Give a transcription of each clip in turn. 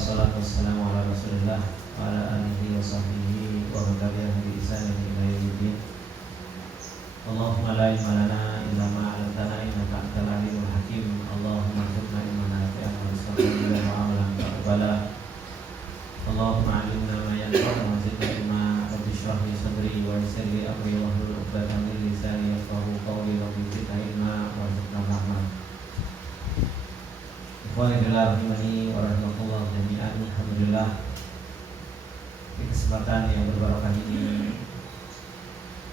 wassalatu wassalamu ala Rasulillah wa ala alihi wa sahbihi wa man tabi'ahum bi ihsanin ila yaumiddin. Allahumma la ilma lana illa ma 'allamtana innaka antal alimul hakim. Allahumma arzuqna ilman nafi'an wa rizqan thayyiban wa 'amalan mutaqabbala. Allahumma 'allimna ma yanfa'una wa zidna ilma. Rabbi shrah li sadri wa yassir li amri wahlul 'uqdatam min lisani yafqahu qawli. Rabbi zidna ilma warzuqna rahmah. Bismillahirrahmanirrahim warahmatullahi jami'an. Alhamdulillah, di kesempatan yang berbarokah ini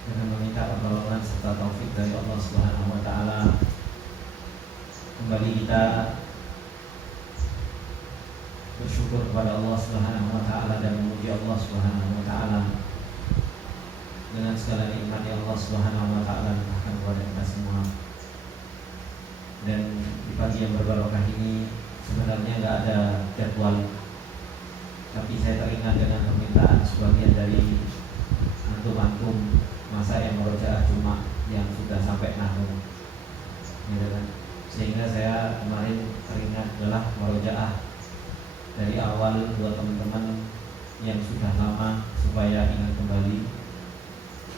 dengan meminta pertolongan serta taufik dari Allah Subhanahu wa taala, kembali kita bersyukur kepada Allah Subhanahu wa taala dan memuji Allah Subhanahu wa taala dengan segala nikmat yang Allah Subhanahu wa taala limpahkan kepada kita semua. Dan di pagi yang berbarokah ini sebenarnya nggak ada jadwal, tapi saya teringat dengan permintaan sebagian dari antum-antum masa yang merojaah Jumat yang sudah sampai nahwu, gitu kan? Sehingga saya kemarin teringat adalah merojaah dari awal buat teman-teman yang sudah lama supaya ingat kembali,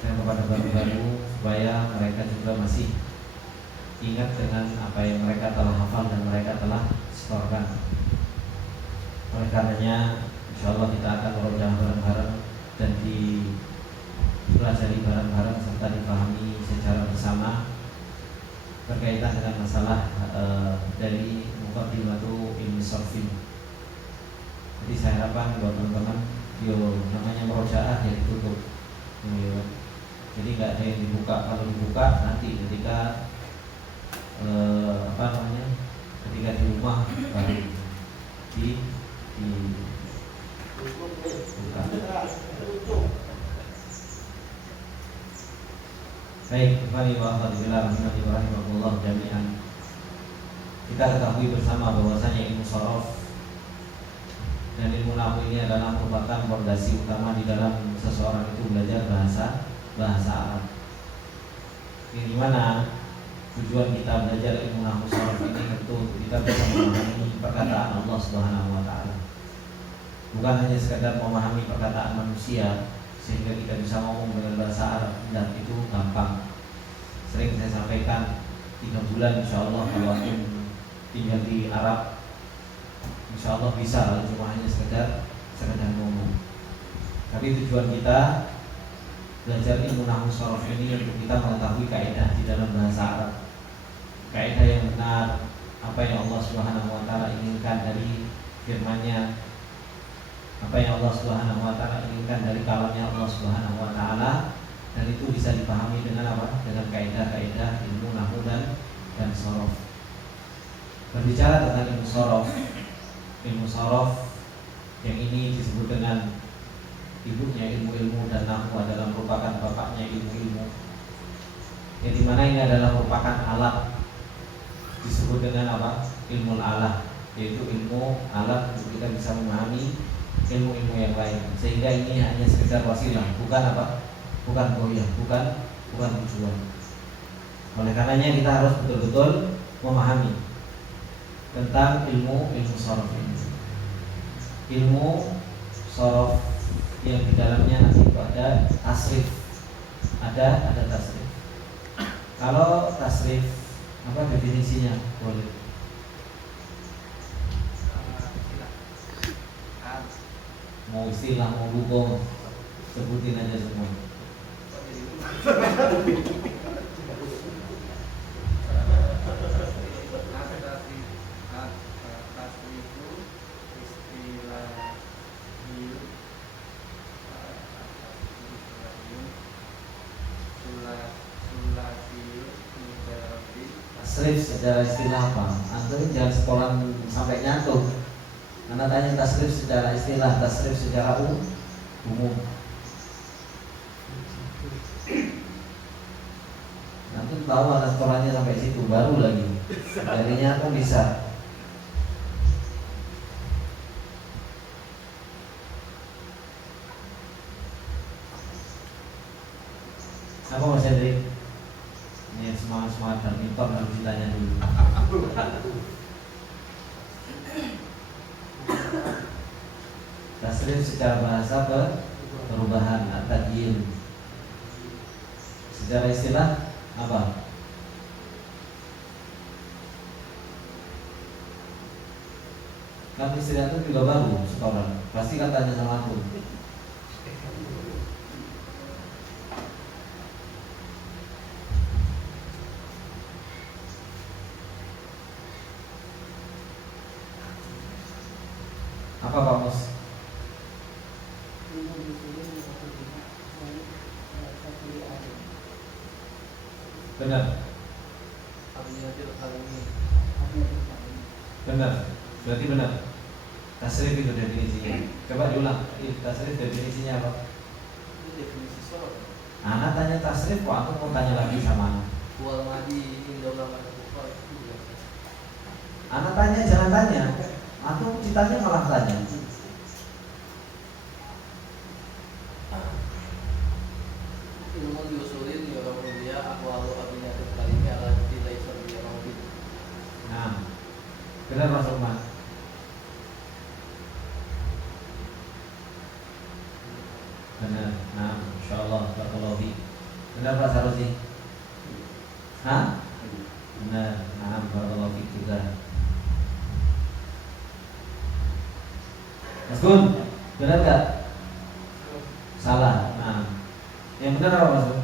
dan kepada baru-baru supaya mereka juga masih ingat dengan apa yang mereka telah hafal dan mereka telah setorkan. Oleh karenanya, insyaallah kita akan merojaah bareng-bareng dan dipelajari bareng-bareng serta dipahami secara bersama berkaitan dengan masalah dari muqaddimatu ilmu sarfin. Jadi saya harapkan buat teman-teman, namanya merojaah ya ditutup, jadi nggak ada yang dibuka. Kalau dibuka nanti ketika ketika di rumah baru buka. Baik, kembali warahmatullahi jami'an. Kita ketahui bersama bahwasanya ilmu sharaf dan ilmu nahwu ini adalah merupakan fondasi utama di dalam seseorang itu belajar bahasa Arab. Di mana tujuan kita belajar ilmu nahwu sharaf ini tentu kita bisa memahami perkataan Allah Subhanahu wa taala. Bukan hanya sekadar memahami perkataan manusia sehingga kita bisa ngomong dengan bahasa Arab, dan itu gampang. Sering saya sampaikan 3 bulan insyaallah kalau tinggal di Arab insyaallah bisa, cuma hanya sekedar ngomong. Tapi tujuan kita belajar ilmu nahwu sharaf ini untuk kita mengetahui kaidah di dalam bahasa Arab, kaidah yang benar, apa yang Allah Subhanahu wa taala inginkan dari firman-Nya, apa yang Allah Subhanahu wa taala inginkan dari kalamnya Allah Subhanahu wa taala, dan itu bisa dipahami dengan apa? Dengan kaidah-kaidah ilmu nahwu dan sharaf. Berbicara tentang ilmu sharaf yang ini disebut dengan ibunya ilmu-ilmu, dan nahwu adalah merupakan bapaknya ilmu-ilmu. Yang dimana ini adalah merupakan alat, disebut dengan apa? Ilmu alah, yaitu ilmu alat untuk kita bisa memahami ilmu-ilmu yang lain. Sehingga ini hanya sekedar wasilah, bukan apa? Bukan goyah, bukan tujuan. Oleh karenanya kita harus betul-betul memahami tentang ilmu sharaf ini. Ilmu sharaf yang di dalamnya nanti itu ada tasrif, ada tasrif. Kalau tasrif, apa definisinya? Boleh. Mau istilah, mau hukum, sebutin aja semua. Tasrif secara istilah apa? Antum jangan sekolah sampai nyantuk. Anda tanya tasrif secara istilah, tasrif secara umum. Nanti tahu anak sekolahnya sampai situ, baru lagi darinya pun bisa. Apa Mas Hendrik? Ini semangat badminton harus ditanya dulu. Tasrif secara bahasa perubahan at-taghyir. Secara istilah apa? Kan istilah itu juga baru setoran. Pasti kan tanya sama aku. Apa Pak Mus? Benar. Benar. Berarti benar. Tasrif itu definisinya. Coba diulang. Tasrif definisinya apa? Definisi sorot. Anak tanya tasrif, kok aku mau tanya lagi sama anak. Wal madi indom nama kufar itu. Anak tanya jangan tanya. Aku ditanya malah tanya. Ilmu diusulin ya kalau dia akwalu abinatul kalimi ala tidak seperti yang mau gitu. Nah, benar Mas Lukman. Benar. Nah, insyaallah barakallahu fiik. Benar Pak Sarusi? Hah? Benar. Nah, barakallahu fiik juga. Mas Gun, benar gak? Salah. Nah, yang benar apa Mas Gun?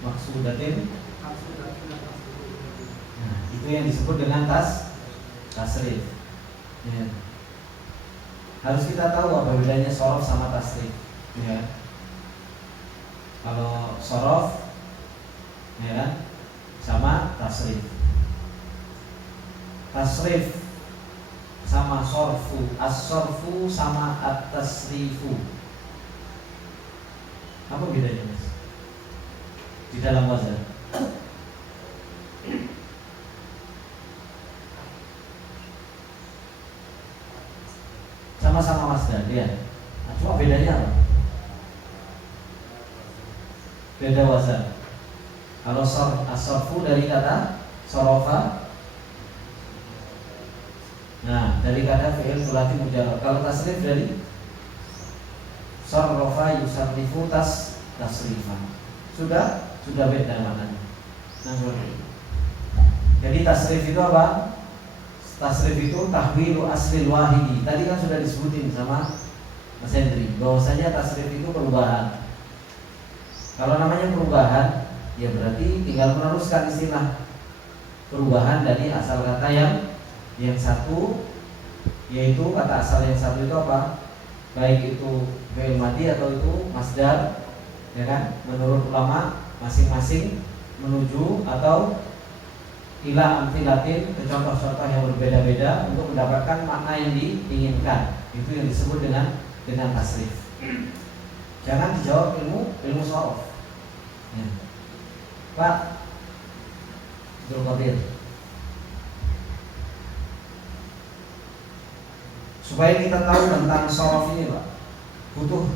Maksudatin. Nah, itu yang disebut dengan tasrif. Ya. Harus kita tahu apa bedanya sorof sama tasrif. Ya. Kalau sorof, ya kan, sama tasrif. Tasrif sama sorfu, as-sorfu sama at-tasrifu. Apa bedanya Mas? Di dalam wazan. Sama-sama masdar ya. Nah, cuma bedanya apa? Beda wazan. Kalau as-sorfu dari kata sorofa, nah dari kata fi'il sulati mujarrad. Kalau tasrif dari sarrafa yusarrifu tasrifan. Sudah beda maknanya. Nah, jadi tasrif itu apa? Tasrif itu tahwilu aslil wahidi. Tadi kan sudah disebutin sama Mas Hendri bahwasanya tasrif itu perubahan. Kalau namanya perubahan, ya berarti tinggal meneruskan istilah perubahan dari asal kata yang satu, yaitu kata asal yang satu itu apa? Baik itu fi'il madhi atau itu masdar, ya kan? Menurut ulama masing-masing menuju atau ila amtilatin ke contoh-contoh yang berbeda-beda untuk mendapatkan makna yang diinginkan. Itu yang disebut dengan tasrif. Jangan dijawab ilmu shorof. Ya. Pak Abdul Qadir, supaya kita tahu tentang shorof ini Pak, butuh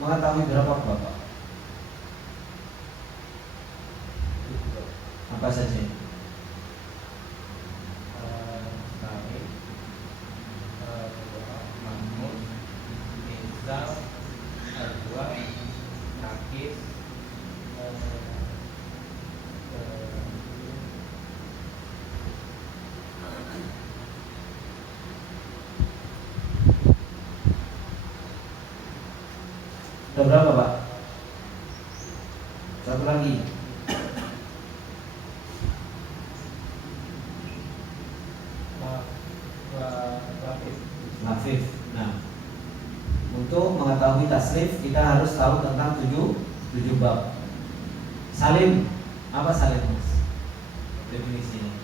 mengetahui berapa Bapak? Apa saja? Ada berapa Pak? Satu lagi. Lafif. Nah, untuk mengetahui tasrif kita harus tahu tentang tujuh bab. Salim, apa salim Mas? Definisinya.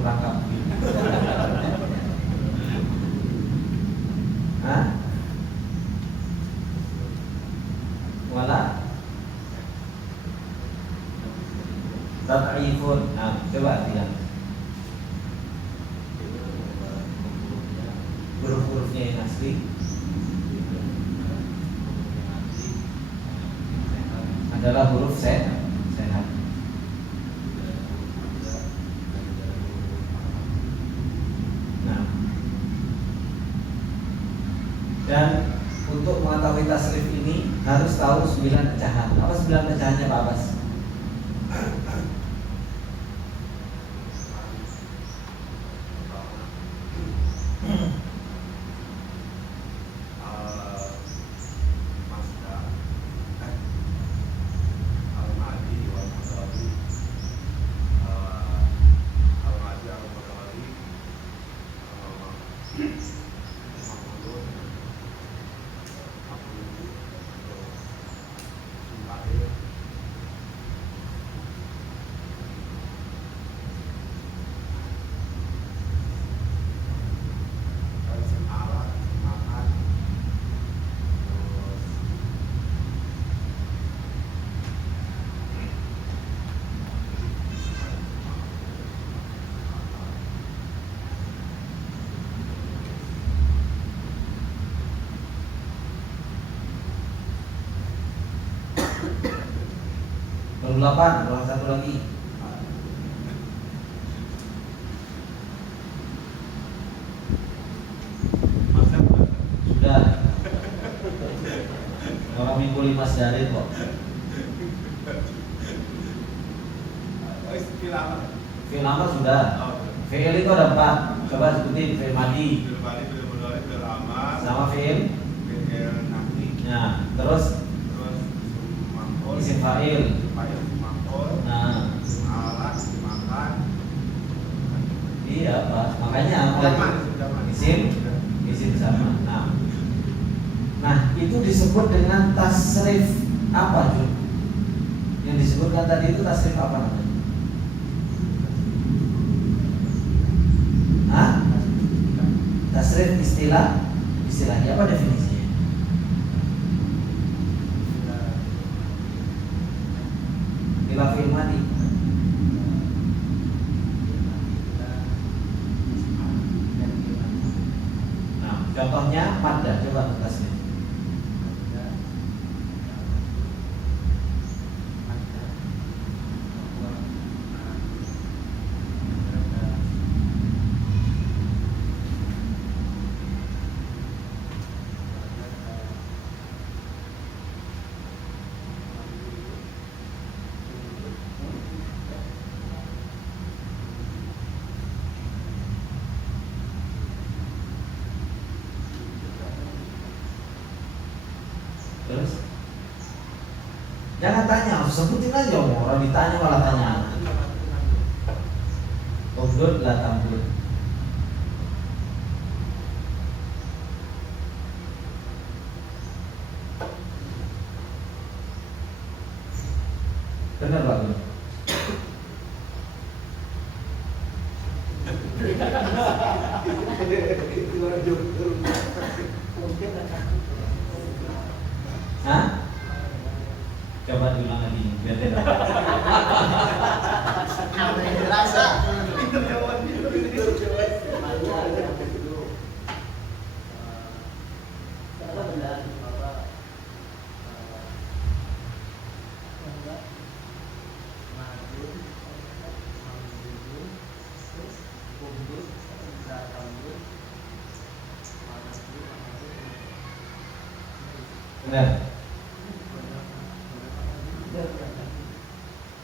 huruf rangkap. Hah? Wala tat'ifun. Nah, coba lihat huruf-hurufnya yang asli adalah huruf sehat. Nah, dan untuk mengetahui tasrif ini harus tahu 9 pecahan. Apa 9 pecahannya Pak Abbas? Baru 8, kurang satu lagi. Sudah. Orang minggu 5 sehari kok. Fi'il amr sudah. Fi'il itu ada 4. Coba sebutin fi'il madi. Sama fi'il. Nah, terus isim fa'il. Nah, iya Pak. Makanya isim sama. Nah, itu disebut dengan tasrif apa, Jun? Yang disebutkan tadi itu tasrif apa namanya? Hah? Tasrif istilahnya apa definisinya? Istilah fi'il madi. Nah, contohnya maddah, coba tasrif. Terus jangan tanya, sebutin aja orang ditanya malah tanya. Umdud la tamdud. Benar Pak Gun? Hah? Coba diulang lagi biar tidak. Benar.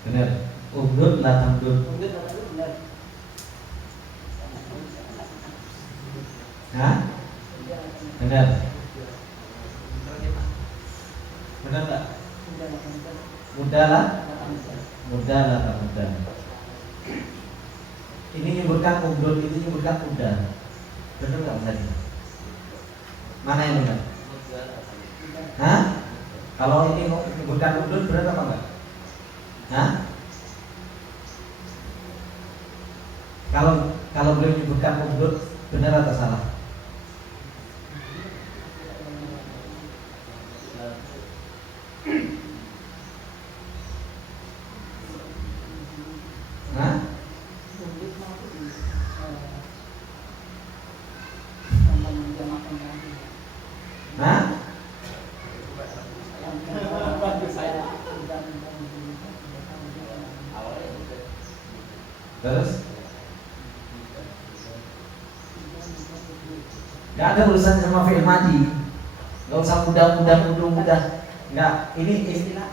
Benar. Umdud la tamdud. Hah? Benar. Benar enggak? Mudah lah. Mudah lah tak mudah. Ini menyebutkan umdud, itu menyebutkan mudah. Benar enggak tadi? Mana yang benar? Hah? Kalau ini menyebutkan umdud benar apa enggak? Hah? Kalau beliau menyebutkan umdud, benar atau salah? Hah? Hah? Terus? Gak ada urusan sama fi'il madi. Gak usah mudah. Enggak, ini istilah.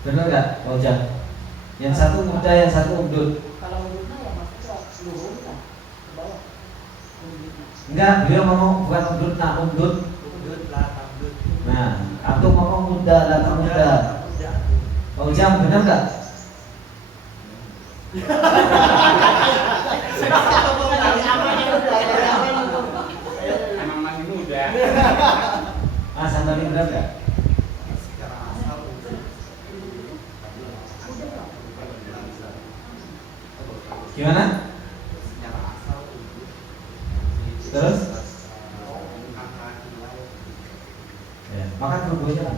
benar gak, Pak Ujang? Yang satu mudah, yang satu umdud. Kalau umdudnya ya maksudnya luhur kan ke bawah. Enggak, beliau ngomong bukan umdud, umdud. Nah, aku ngomong mudah, lata mudah. Pak Ujang, benar gak? Emang masih muda. Sampai ini benar gak? Gimana? Terus? Ya, maka dua-duanya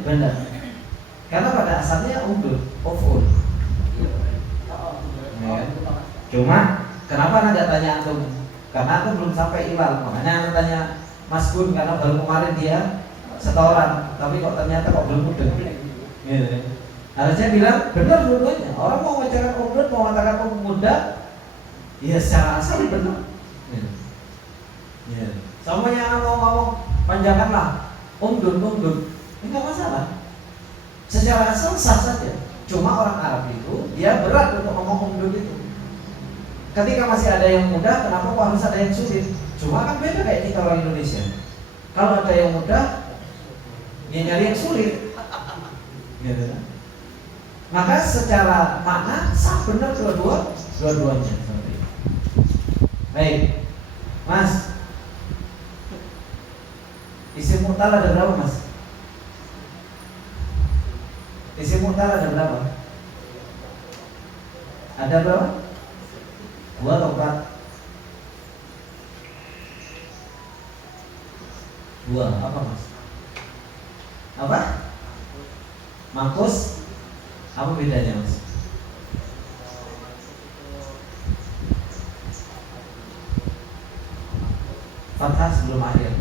benar. Karena pada asalnya umdud, uf'ul. Ya. Cuma kenapa anda nggak tanya antum? Karena antum belum sampai ilal. Makanya anda tanya Mas Gun karena baru kemarin dia setoran, tapi kok ternyata kok belum mudeng. Gitu. Harusnya bilang benar dua-duanya. Orang mau mengatakan umdud, mau mengatakan mudah, ya secara asal benar. Ya. Semuanya mau ngomong panjangkanlah umdud, ini nggak masalah. Secara asal sah saja. Cuma orang Arab itu dia berat untuk ngomong umdud itu. Ketika masih ada yang mudah, kenapa kok harus ada yang sulit? Cuma kan beda kayak kita orang Indonesia. Kalau ada yang mudah, dia nyari yang sulit. Gitu. Maka secara makna sah benar dua-duanya. Baik, Mas. Isim mu'tal ada berapa, Mas? Isim mu'tal ada berapa? Ada berapa? 2 atau 4? 2, apa Mas? Apa? Mangkus? Apa bedanya, Mas? Fathah sebelum akhir.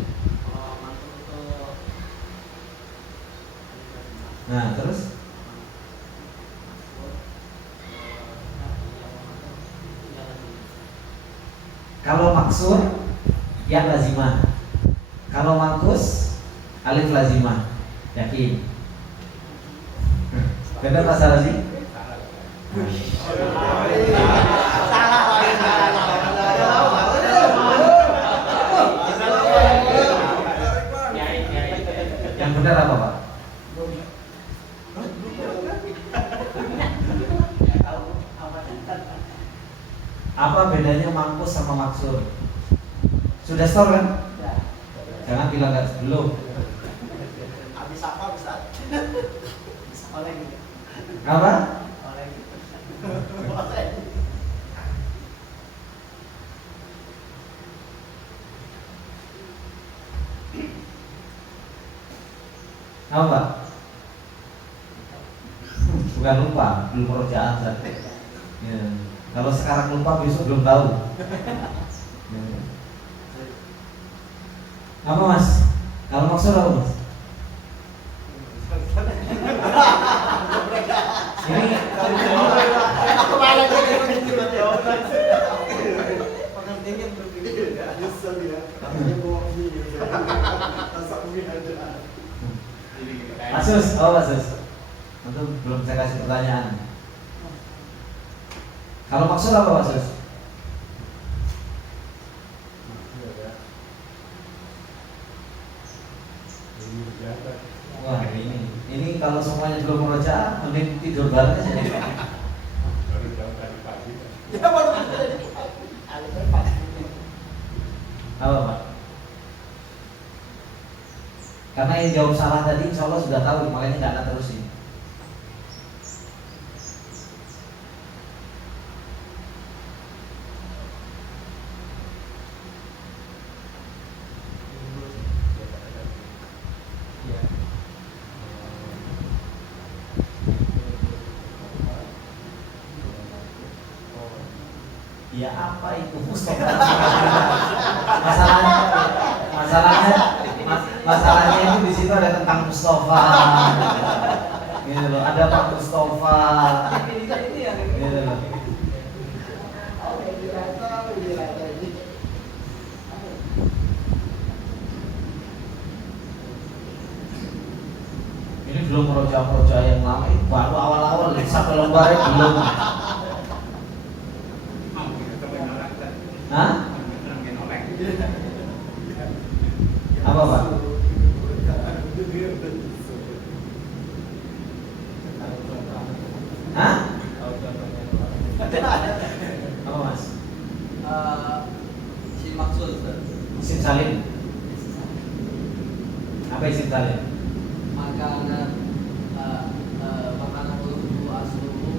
Nah, terus? Kalau maksur ya lazimah. Kalau mangkus alif lazimah. Yakin? Benar masalah sih? Yang benar apa, Pak? Apa bedanya mangkus sama maksur? Sudah store kan? Jangan bilang nggak belum. Habis apa Ustaz? Oleh gitu. Apa? Oleh gitu. Apa, Pak? Bukan lupa, belum pekerjaan saja. Ya. Kalau sekarang lupa besok belum tahu. Ya. Apa, Mas? Kalau maksud apa, Mas? Ini pengertiannya berbeda. Nyesel ya. Asus, oh Asus. Tentu belum saya kasih pertanyaan. Kalau maksud apa, Asus? Wah, ini kalau semuanya belum meroja, mending tidur bareng aja. Ya baru Apa, Pak? Karena yang jawab salah tadi insya Allah sudah tahu, makanya nggak akan terusin. Ya apa itu Mustafa? Masalahnya, masalahnya itu di situ ada tentang Mustafa. Gitu loh, ada Pak Mustafa. Ini yang Gitu loh. oke, dirata ini. Ini belum proja-proja yang lama, itu baru awal-awal, satu lembarnya belum. Mau kita coba nolak kan? Hah? Nolak. Apa Pak? Hah? Apa Mas? Si maksud Ustaz. Isim salim. Apa isim salim? Makanan makanan ulu asluhu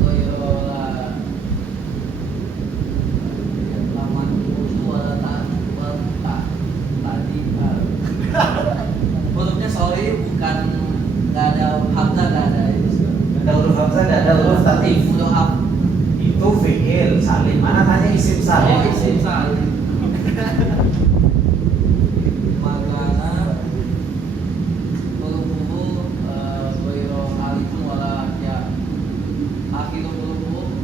toirola laman ulu wala tadi hurufnya sorry bukan nggak ada hamzah nggak ada ini Ada huruf hamzah, nggak ada huruf tatif. huruf hap Itu fi'il salim. Mana tanya isim salim? oh isim salim makanan huruf toiro alifun wala ya akhir huruf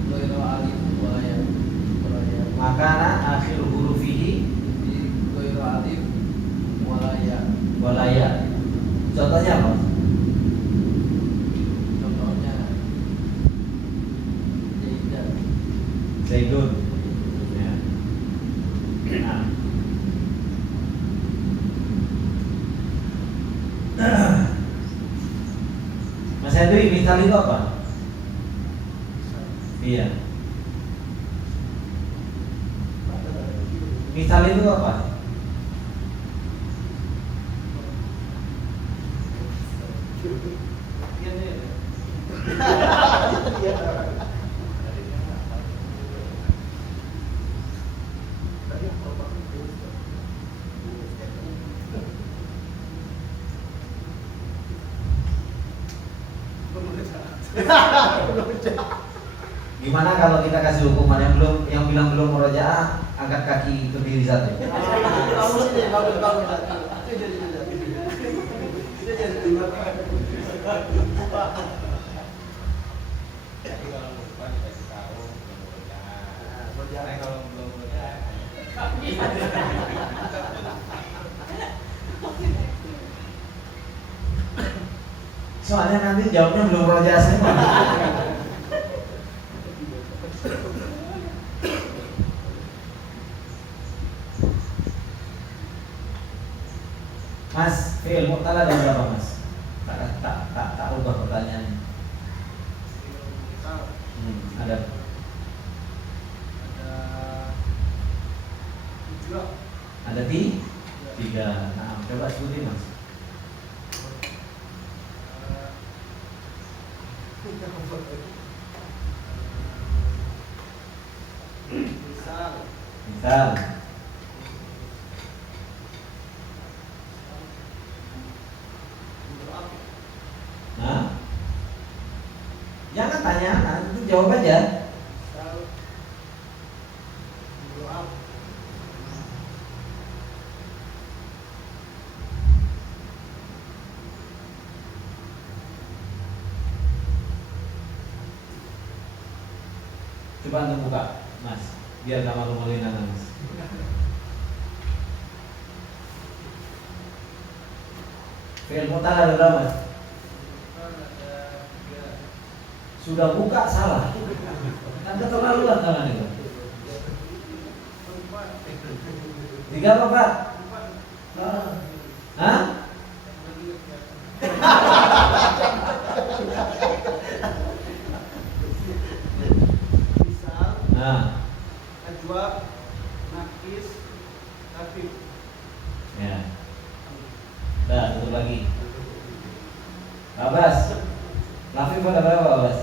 toiro alifun wala ya Makana akhir hurufihi di toiro alif wala ya walaya. Contohnya apa? contohnya jaidan Zaidun. Ya. Nah. Mas Hendri, misal itu apa? Iya. Misal itu apa? Gimana kalau kita kasih hukuman yang bilang belum murojaah, angkat kaki berdiri satu. Bagus ini, bagus. Itu jadi. Jadi kalau lupa dikasih tahu belum mudah. Nah, kalau belum mudah. Soalnya nanti jawabnya belum murojaah semua. Mas, fi'il mu'tal ada berapa Mas? Tak ubah pertanyaannya. Ada ada tiga. Nah, coba sebutin Mas. Misal, nah, jangan tanya, nanti jawab aja. Coba antum buka, Mas, biar gak malu-maluin anak Mas. Fi'il mu'tal ada berapa? Sudah buka salah. Kan keterlaluan tangan itu. Tiga apa Pak? Hah? Nah, Najwa, Nakis, Nafif. ya. Dah, tutup lagi. Abbas, Lafif ada berapa Abbas?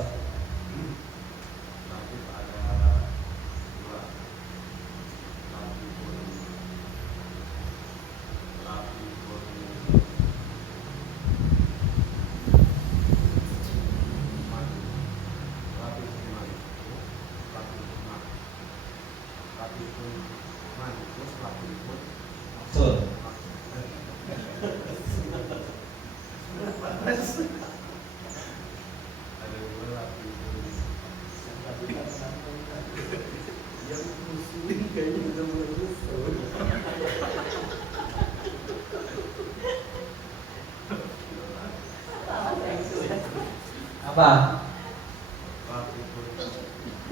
Apa?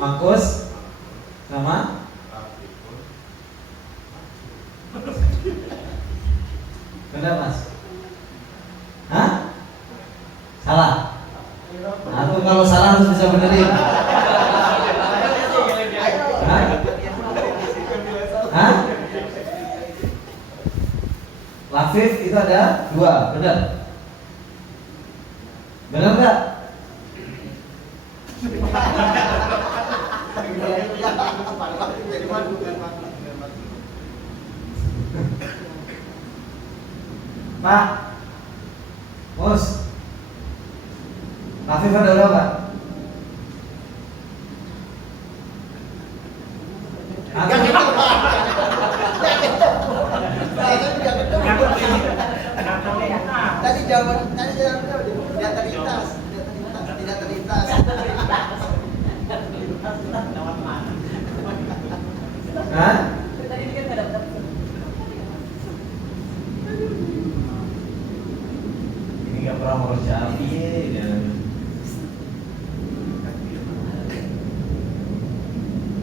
Makus sama benar mas? Hah? Salah? Aku kalau salah harus bisa benerin. Hah? Hah? Lafif itu ada 2, benar? Benar nggak? Pak, Mus, Lafif ada berapa? Tadi jawabannya tidak terlintas. Hah? Ini nggak pernah merujak api ya.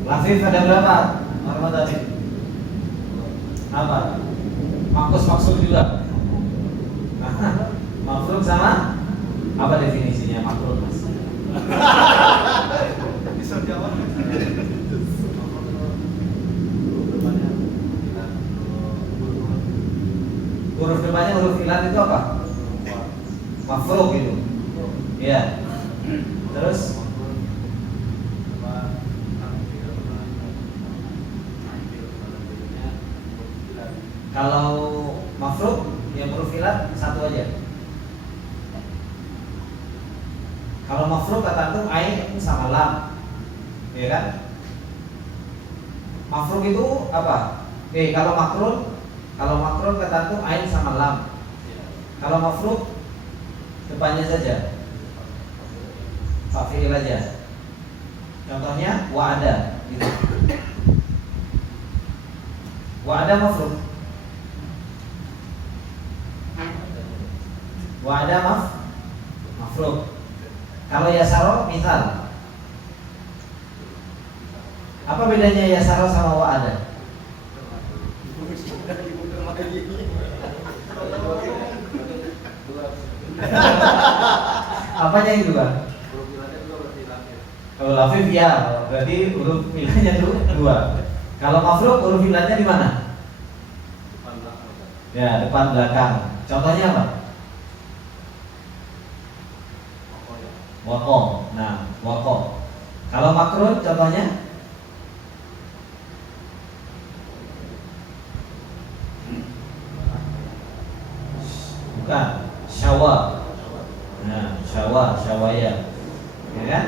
Lafif ada berapa? Nama tadi? Apa? Makus maksud juga. Mafruk sama apa definisinya mafruk mas? Bisa jawab. Huruf depannya huruf ilat itu apa? Mafruk itu. Iya. Terus kalau mafruk yang huruf ilat satu aja. Kalau mafruk kata antum ain sama lam, ya kan? Mafruk itu apa? Kalau makrun kata antum ain sama lam. Kalau mafruk depannya saja, fa'il aja. Contohnya wa'ada, gitu. Wa'ada mafruk. Wa'ada mafruk. Kalau yasaro misal, apa bedanya yasaro sama wa'ada? Apanya yang dua? Kalau lafif ya, berarti huruf ilahnya dua. Kalau mafruk huruf ilahnya di mana? Ya, depan belakang. Contohnya apa? Waqo. Nah, waqo. Kalau makrun contohnya? Bukan, syawa. Nah, syawaya. Ya kan?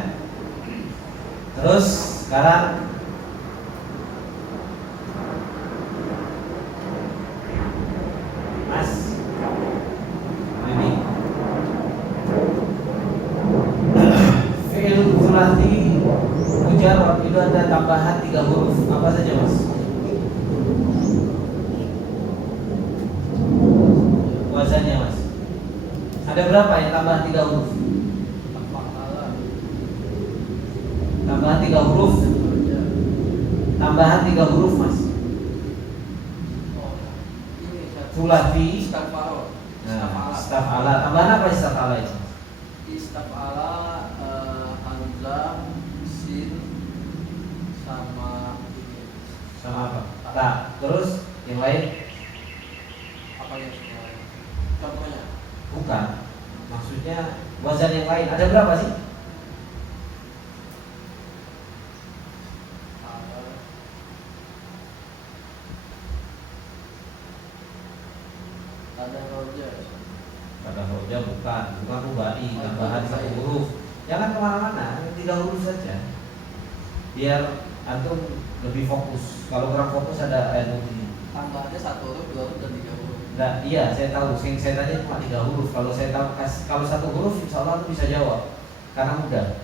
Terus sekarang Mas ini fi'il tsulats mujarrad itu ada tambahan 3 huruf. Apa saja, Mas? Wazannya, Mas. Ada berapa yang tambahan 3 huruf? Tambahan 3 huruf. Tambahan 3 huruf, Mas. Sulasi. Nah, istaf'ala. Tambahan apa istaf'ala itu? Istaf'ala, hamzah, sin, sama ini. Sama apa? Tak. Terus yang lain? Apa yang contohnya? Bukan. Maksudnya wazan yang lain. Ada berapa sih? Ada roja. Pada hoja bukan rubai, tambahan 1 huruf. Jangan kemana-mana, 3 huruf saja. Biar antum lebih fokus. Kalau kurang fokus ada ayat ini. Tambahannya 1 huruf, 2 huruf, dan 3 huruf. Nah, iya, saya tahu. Yang saya tanya cuma 3 huruf. Kalau saya tahu kalau 1 huruf, insya Allah antum bisa jawab. Karena mudah.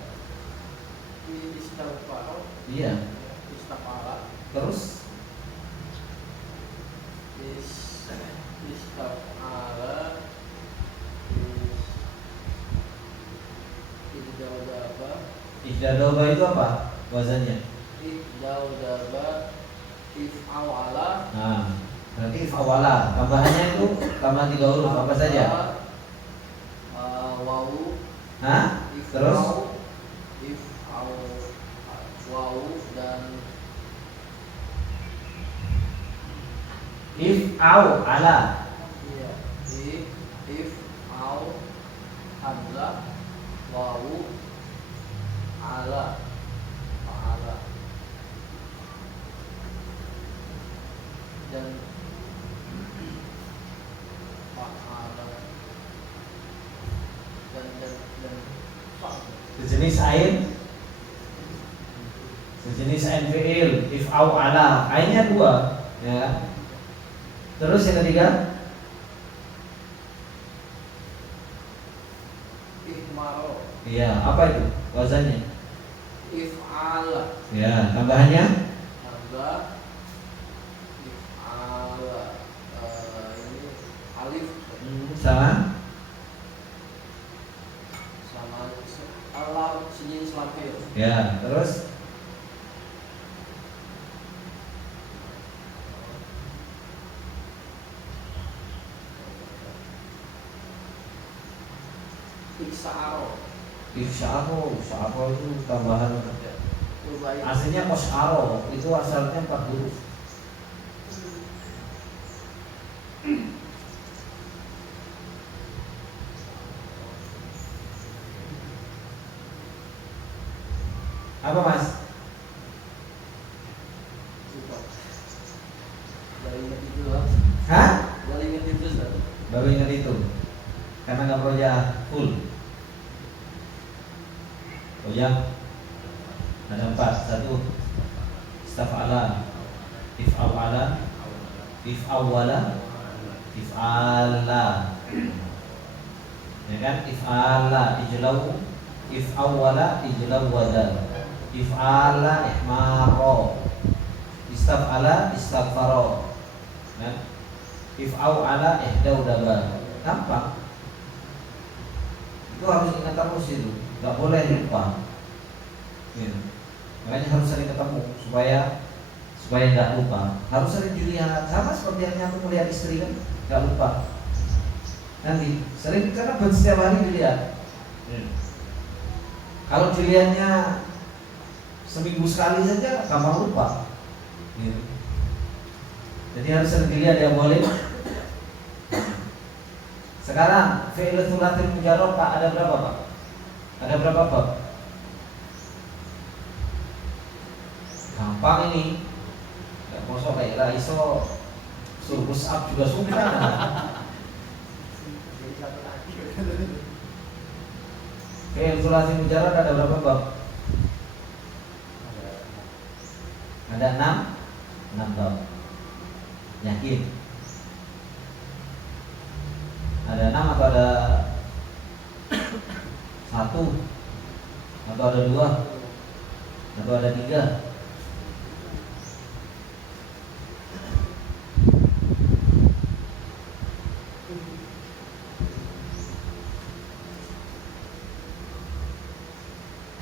Istaf'ala. Iya. Istaf'ala. Terus Istaf'ala. Ihdaudarba. Ihdadoba itu apa wazannya? Ihdaudarba if'awala. Nah, berarti if'awala. Tambahannya itu tambah 3 huruf apa saja? Wawu. Hah? Terus? Wawu dan If'au ala. iya, if'au hamzah wawu ala fa'ala dan fa'ala dan fa'ala. Sejenis ain. Sejenis ain fi'il. If'au ala. Ainnya 2, ya. Terus yang ketiga? Ifmaro. Iya, apa itu wazannya? If'ala. Ya, tambahannya? Hamzah if'ala. Ini alif Sama? sama alam sejenis lampir. Ya, terus? Iksa'aro. Isya'aro itu tambahan. Aslinya kosyaro, itu asalnya 4 huruf. Apa mas? Dari ingat itu lah. Hah? Dari ingat itu Ustaz. Baru ingat itu. Karena nggak proja full. Proja ada 4. 1 istaf'ala, if'awala, if'awala, if'ala. Ya kan? If'ala ijlaw, if'awala ijlawwada, if'ala ihmaro, istaf'ala istaghfaro. Kan? If'awala ihdaudaba. Gampang. Itu harus ingat terus itu, nggak boleh lupa. Ya. Makanya harus sering ketemu supaya nggak lupa. Harus sering dilihat, sama seperti yang aku melihat istri kan, nggak lupa. Nanti sering karena setiap hari dilihat. Ya. Kalau dilihatnya seminggu sekali saja, gampang lupa. Ya. Jadi harus sering dilihat ya boleh. Sekarang fi'il tsulatsal mujarrad Pak ada berapa Pak? Ada berapa bab? Gampang ini. Enggak mosok kayak ra iso suruh push up juga susah. Fi'il tsulatsal mujarrad ada berapa bab? Ada 6 bab. Yakin? Ada 6 atau ada 1 atau ada 2 atau ada 3?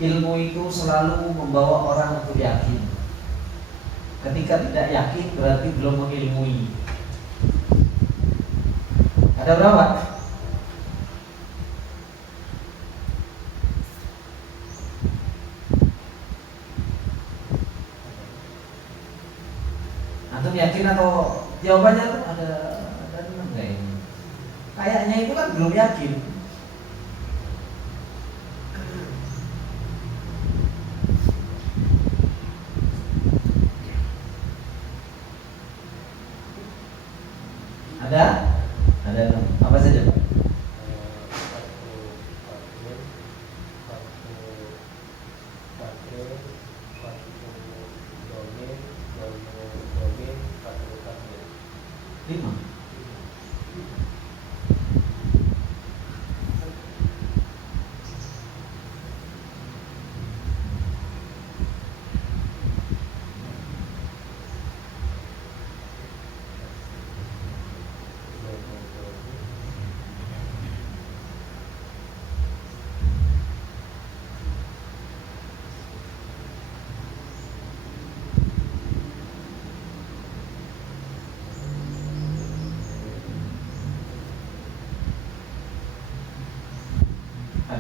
Ilmu itu selalu membawa orang untuk yakin. Ketika tidak yakin berarti belum mengilmui. Ada berapa? Antum yakin atau jawabannya tuh ada 6 kayaknya. Kayaknya itu kan belum yakin. Ada 6. Apa saja Pak?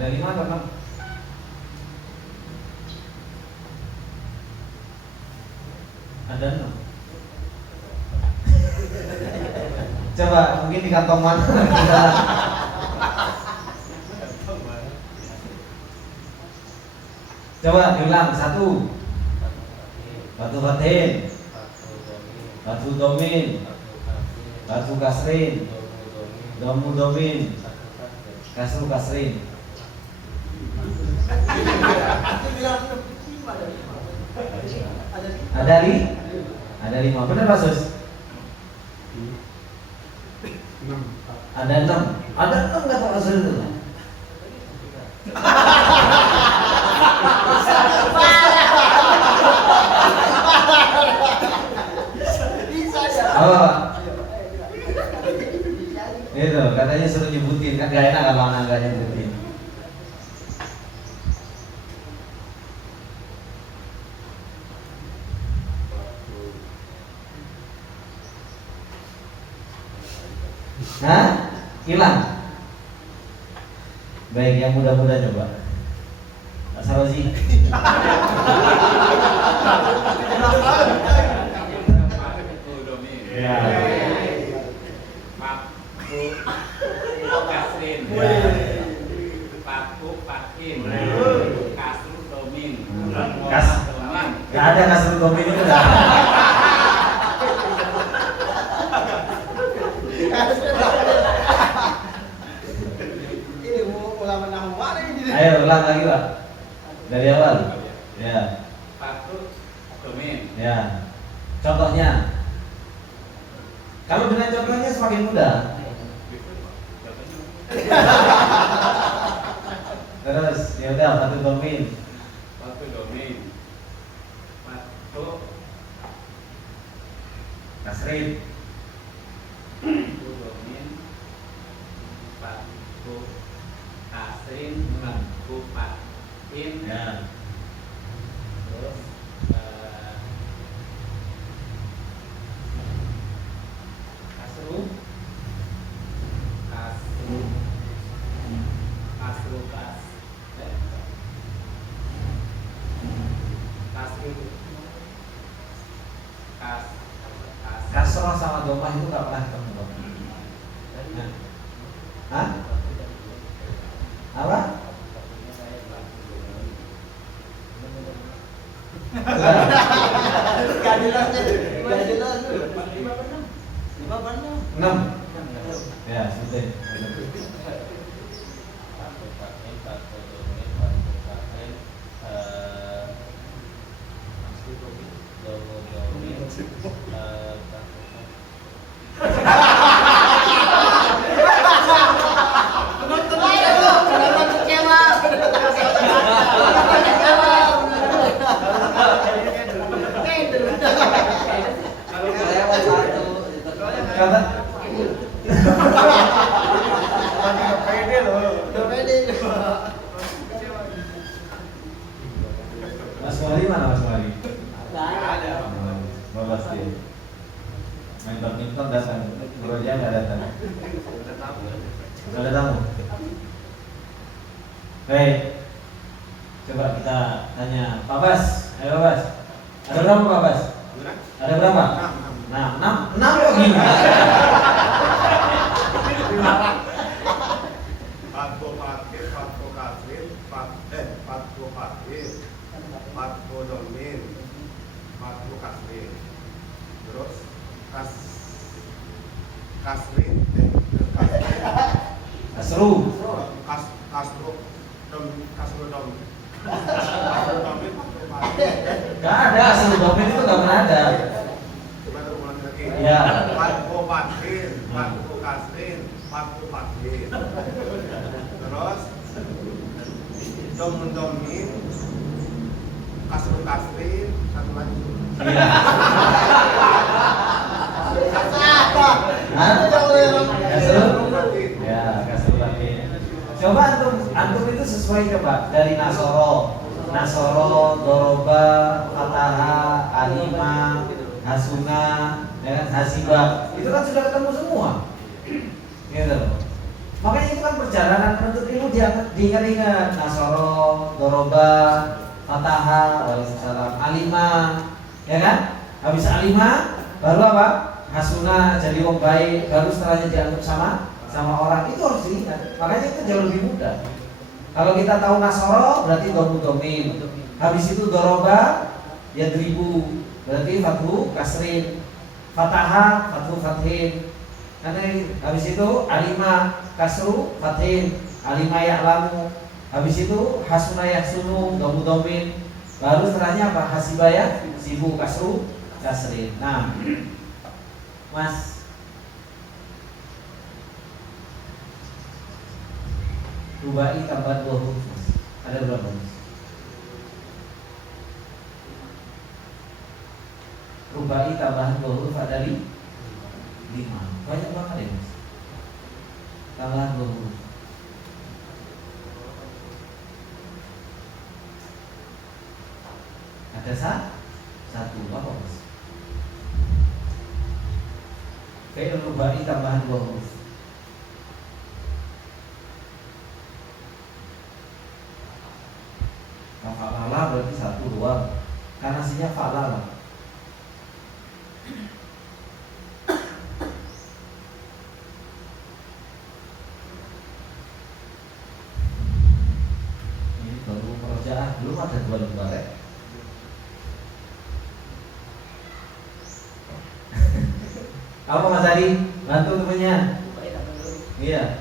Ada 5 atau 6? Ada 6. Coba mungkin di kantong mana? Coba diulang. 1. Batu fatin, batu domin, batu kasrin, domu domin, kasru kasrin. Ada 5. Benar Pak Sus? Ada 6. Ada 6 kata Rasul itu. Apa Pak? Itu katanya suruh nyebutin, kan gak enak kalau anak gak nyebutin. Hah? Hilang? Baik, yang muda-muda coba. Pak Sarozi. Ya. Kasrin, Paku Pakin, Kasru Domin, Doman. Gak ada kasur domin itu dah. Ini mau ulama nahu mana ini? Ayo ulang lagi Pak. Dari awal. Ya. Paku Domin. Ya. Contohnya. Kalau dengan contohnya semakin mudah. Terus ya udah satu domin. Paku Domin, Paku Kasrin. Domin, Paku Kasrin, Paku Pakin. Ya. Terus Kasru Kasroh sama domah itu gak pernah ketemu Pak. Nah. Hah? Apa? Gak jelas deh. Gak jelas dulu. 5 per 6. 6. Ya, sudah. Kata Mas Wali mana Mas Wali? Ada. Balas dia. Main badminton datang, Roja nggak datang. Ada tamu. Baik. Coba kita tanya Pak Bas. Ayo Pak Bas. Ada berapa Pak Bas? Ada berapa? 6 kok gini? Patko Pakir, Patko Kasrin, Patko Pakir, Patko Domin, Patko Kasrin. Terus Kasrin, Kasru. Kasru Domin, Patko Pakir. Gak ada Kasru domin itu gak pernah ada. Coba terulang lagi. Ya. Patko Pakir, Patko Kasrin, Patko Pakir. Terus Domin, Kasru Kasrin, satu lagi. Iya. Apa? Hah? Kasru? Pakir. Ya, Kasru lagi. Coba antum itu sesuai coba dari Nasoro, Doroba, Fataha, Alima, Hasuna, ya kan, Hasibah. Itu kan sudah ketemu semua. Gitu loh. Makanya itu kan perjalanan penuntut ilmu diingat-ingat. Nasoro, doroba, fataha, waalaikumsalam, alimah, ya kan? Habis alimah, baru apa? Hasuna, jadi orang baik, baru setelahnya dianggap sama orang. Itu harus diingat. Makanya itu jauh lebih mudah. Kalau kita tahu nasoro, berarti domin. Habis itu doroba, yadribu, berarti fathu kasrin, fataha, fathu fathin. Nanti habis itu alima kasru fathin, alima ya'lamu. Habis itu hasuna yahsunu domin. Baru setelahnya apa? Hasibaya sibu kasru kasrin. Nah, Mas, rubai tambah 2 huruf, Mas. Ada berapa, Mas? Rubai tambahan 2 huruf ada 5. Banyak banget ya, Mas. Tambahan 2 huruf. Ada satu apa, Mas? Fi'il rubai tambahan 2 huruf. Nah, fa'lala berarti 1, 2. Karena aslinya fa'lala. Ini baru perojaah, belum ada 2 lembar ya. Apa Mas Adi? Bantu temennya. Iya.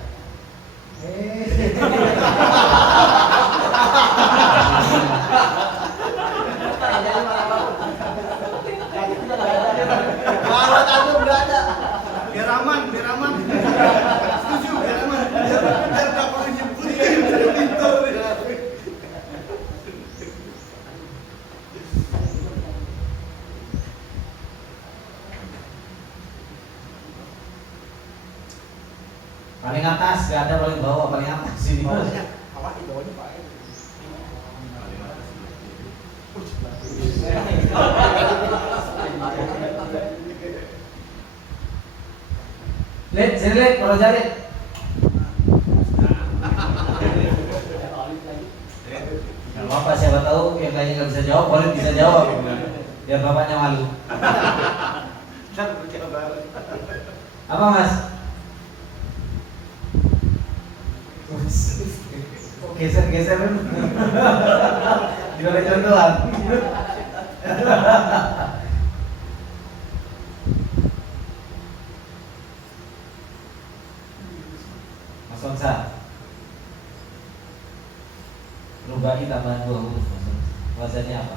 Kalau tahu udah ada. Biar aman. Setuju, biar aman. Biar nggak perlu nyebutin, biar pintar. Paling atas, gak ada paling bawah, paling atas sini. Bawahnya, apa di bawahnya Pak? Lihat, sini lihat, kalau jari. Gak apa-apa, siapa tahu yang lainnya nggak bisa jawab, boleh bisa jawab. Biar bapaknya malu. Apa Mas? Kok geser-geser kan? Dibalik contohan. Mas Onsa, rubai tambahan 2 huruf, Mas Onsa. Wazannya apa?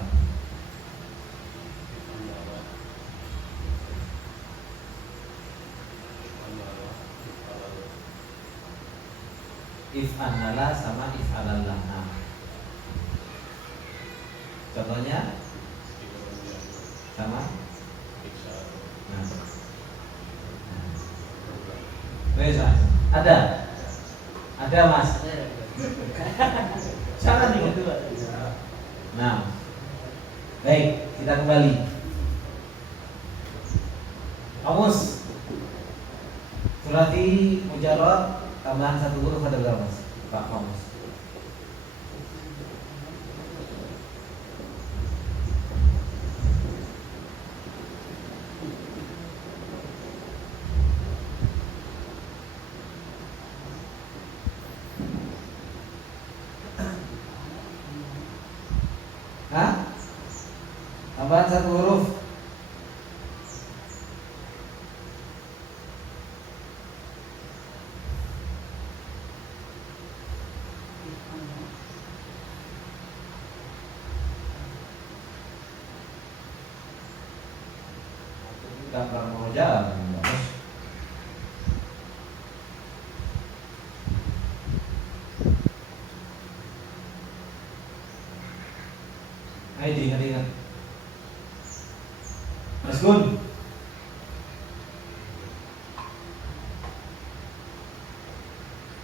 If'anala sama if'alallah. Contohnya sama. Nah. Wes, Mas. Ada Mas. Jangan yang kedua. Nah, baik, kita kembali. Kamus Surati Mujarrad tambahan 1 huruf ada berapa, Mas? Pak Kamus. Hah? Tambahan 1 huruf. Tidak pernah mau jalan, Mas. Ayo diingat-ingat. Mas Gun.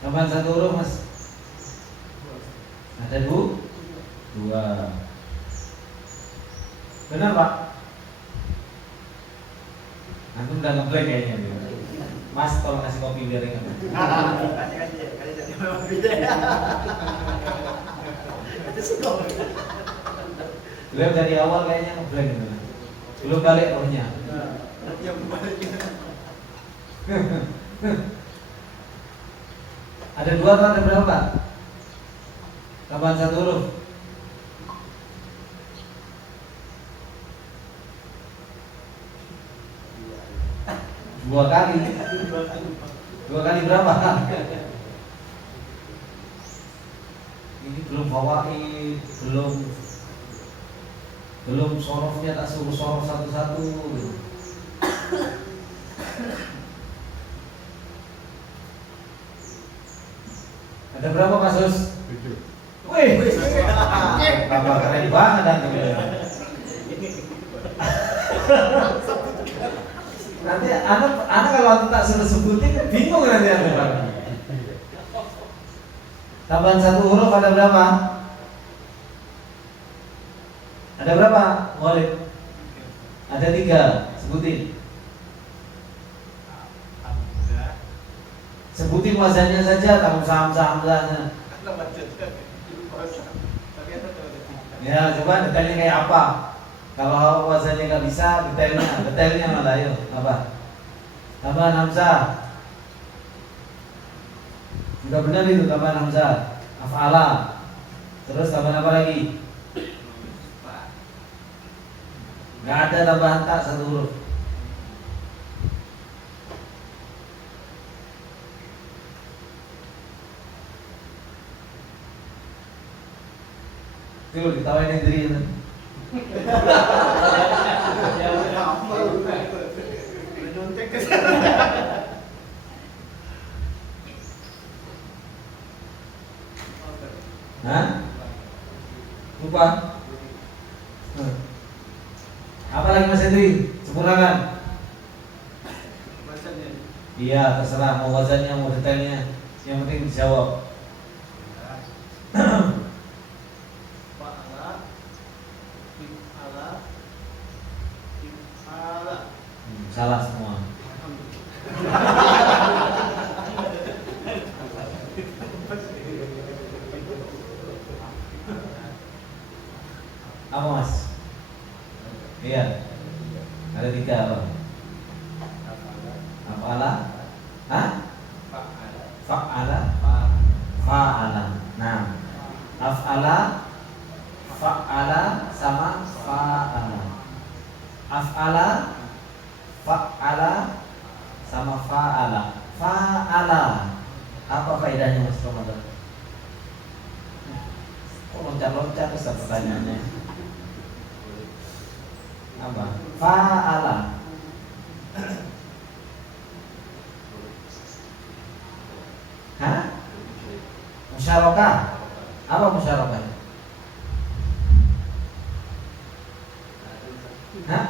Tambahan 1 huruf, Mas. Ada 2. Benar, Pak? Aku udah ngeblank kayaknya. Mas tolong kasih kopi biar ringan. Belum dari awal kayaknya ngeblank gitu. Belum balik rohnya. Ada 2 atau ada berapa? Tambahan 1 huruf. Dua kali berapa? Ini belum fawaid, belum sorofnya, tak suruh sorof satu-satu gitu. Ada berapa kasus? 7. Wih, tambah keren banget nanti. Nanti anak kalau aku tak suruh sebutin bingung nanti anak. Tambahan 1 huruf ada berapa? Ada berapa? Walid? Ada 3, sebutin. Sebutin wazannya saja, kamu saham-sahamnya. Ya, coba detailnya kayak apa? Kalau wazannya nggak bisa, detailnya mana? Ayo, apa? Tambahan hamzah. Sudah benar itu tambahan hamzah. Af'ala. Terus tambahan apa lagi? Nggak ada tambahan tak 1 huruf. Tuh, ditawain sendiri itu. Hah? Lupa? Apa lagi Mas Hendri? Sempurnakan. Iya, terserah mau wazannya, mau detailnya. Yang penting dijawab. Salah semua. Apa Mas? Iya. Ada 3 apa? Af'ala? Hah? Fa'ala? Fa'ala. Nah, af'ala, fa'ala sama fa'ala. Af'ala, fa'ala sama fa'ala. Fa'ala apa faedahnya Mas Ramadan? Kok loncat-loncat besar pertanyaannya? Apa? Fa'ala. Hah? Musyarakah? Apa musyarakah? Hah?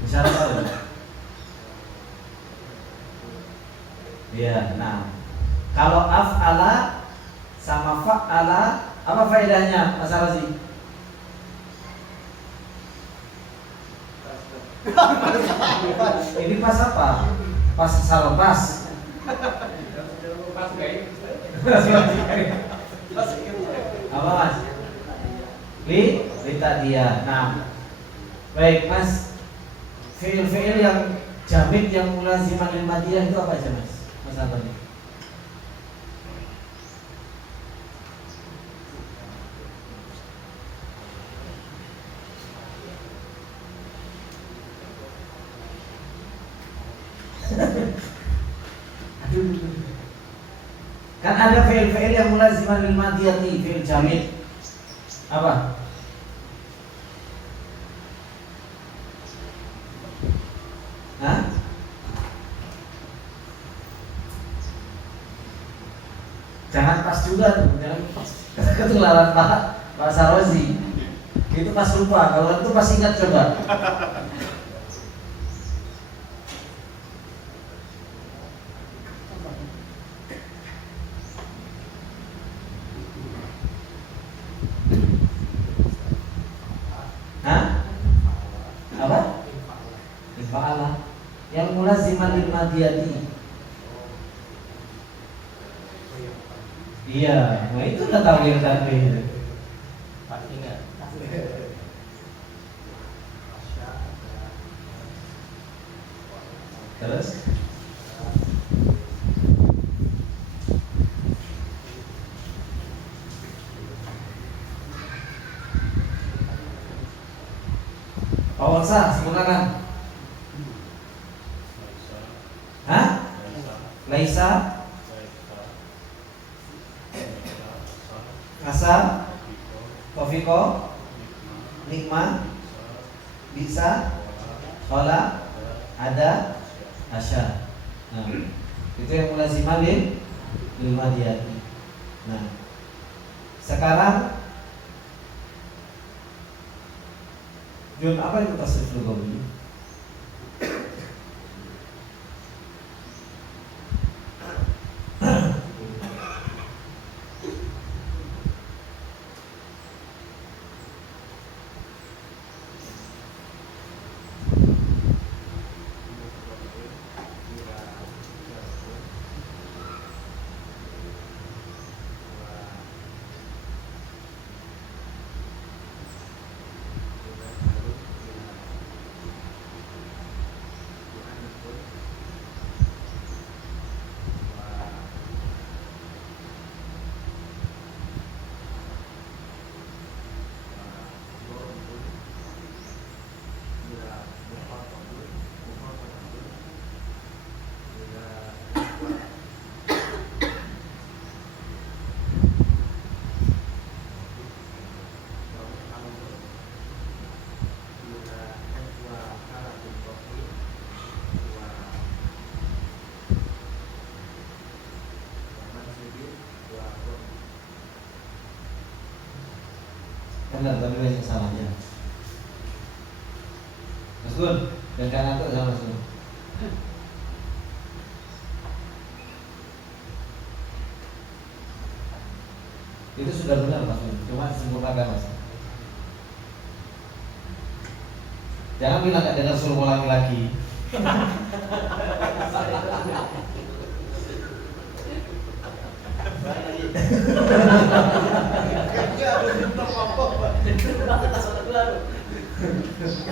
Musyarakah. Iya, nah. Kalau af'ala sama fa'ala apa faedahnya Mas Razi? Ini pas apa? Pas salepas. Apa Mas? Lita dia. Nah, baik Mas. Fi'il yang jamid yang mulaziman lil madiyah itu apa aja Mas? Mas Antoni. Kan ada fi'il yang mulaziman lil madiyati, fi'il jamid. Apa? Hah? Jangan pas juga tuh, jangan pas. Ketularan Pak Sarozi. Itu pas lupa, kalau itu pas ingat coba. Hah? Apa? Infa'ala. Yang mulaziman lil madiyati. Iya, nah itu udah tawil tanwin. Pasti nggak? Terus Awalsa, sempurnakan. Hah? Laisa, Asa, Tofiko, Nikma, Bisa, Shola, Ada, Asya. Nah, itu yang mulazimah lil madiyati. Nah, sekarang Jun, apa itu tasrif lugawi? Benar, tapi banyak salahnya. Mas Gun, dan kanan itu sama Mas Gun. Itu sudah benar Mas Gun, cuma sempurnakan Mas. Jangan bilang gak dengar suruh ulangi lagi.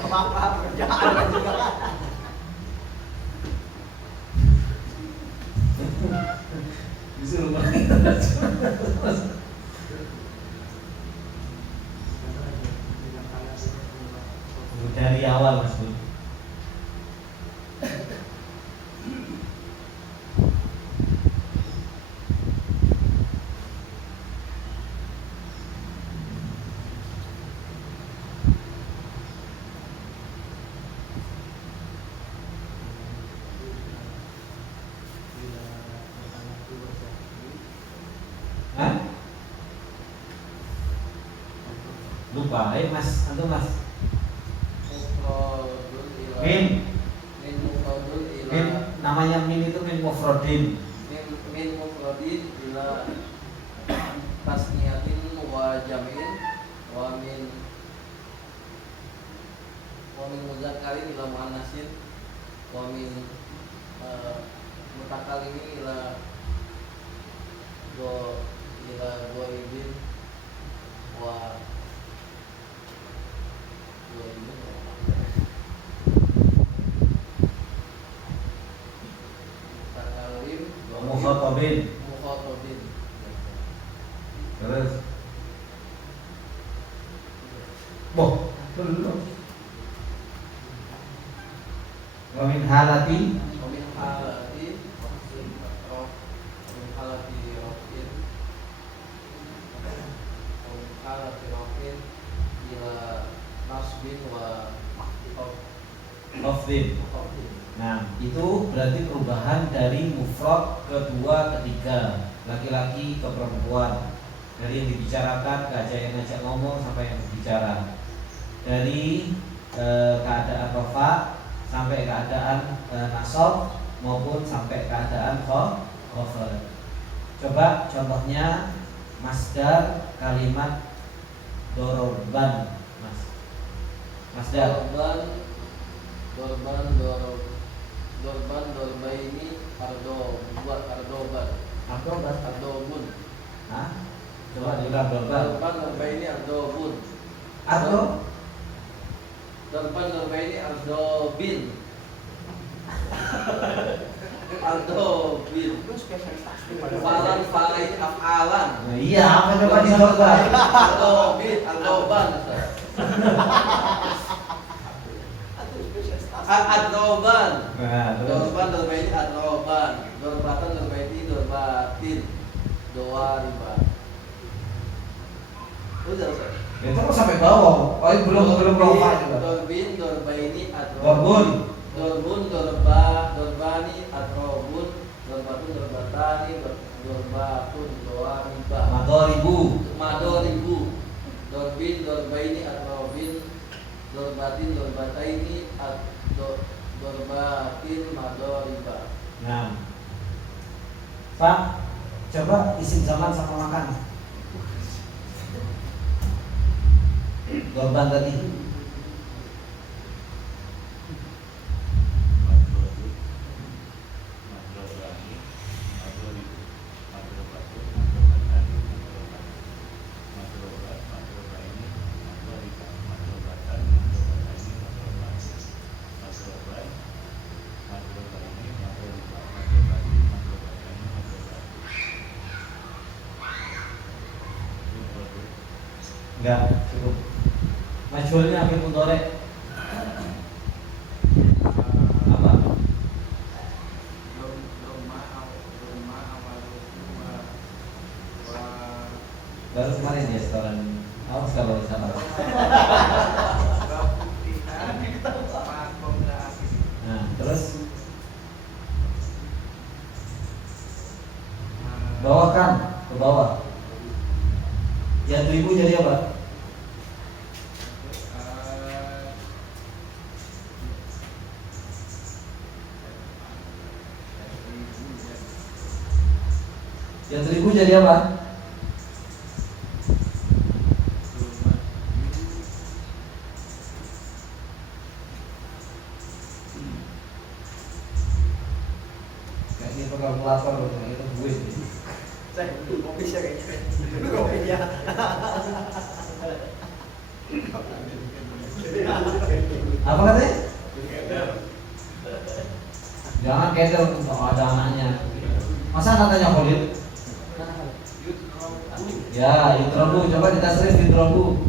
Apa-apa kerjaan juga kan. Disuruh ulangi. Dari awal Mas Gun. Hah? Lupa, Mas, antum Mas. Min, namanya min itu min mufrodin. min mufradin ila tasniyatin wa jam'in wa min mudzakkarin ila muannatsin wa min mutakallimi ila ghaibin wa Mukhatabin. Terus boh, belum. Wa min halati khafdin. Nah, itu berarti perubahan dari mufrad kedua, ketiga, laki-laki ke perempuan. Dari yang dibicarakan ke yang ngajak ngomong sampai yang berbicara. Dari keadaan rafa sampai keadaan nasab maupun sampai keadaan khafd. Coba contohnya masdar kalimat dorban, Mas. Masdar dorban Dorban, dorbaini, ardoban, ardobun. Hah? Coba diulang dorban. Dorban, dorbaini, ardobun. Ardo? Dorban, dorbaini, ardobin. Ardobin. Falan, falain, afalan. Nah, iya, apa coba di dorban? Ardobin, ardoban. Adroban. Nah, terus. Dorban, dorbaini, adroban. Dorbatan, dorbaini, dorbatin. Doa riba. Udah Ustaz. Itu kok sampai bawah. Oh, belum bawah juga. Dorbin, dorbaini, adrobun. Dorbun. Dorbun, dorbani, adrobun. Dorbatun, dorbatani, dorbatun, doa riba. Madoribu. Madoribu. Dorbin, dorbaini, adrobin. Dorbatin, dorbataini, dorbatin, madoriba. Nah. Pak, coba isim zaman sama makan. Dorban tadi. Enggak, cukup. Majhulnya ambil mudhari. Apa? Baru kemarin ya setoran. Awas kalau salah. Nah, terus bawakan ke bawah. Ya 1000 jadi apa? Ya 1000 jadi apa? Kayak ini kalkulator itu gue sih. Saya kok bisa kayak gitu. Kok iya. Apa katanya? Jangan keder untuk ada anaknya. Masa anaknya Khalid? Ya, yutrobu, coba ditasrif yutrobu.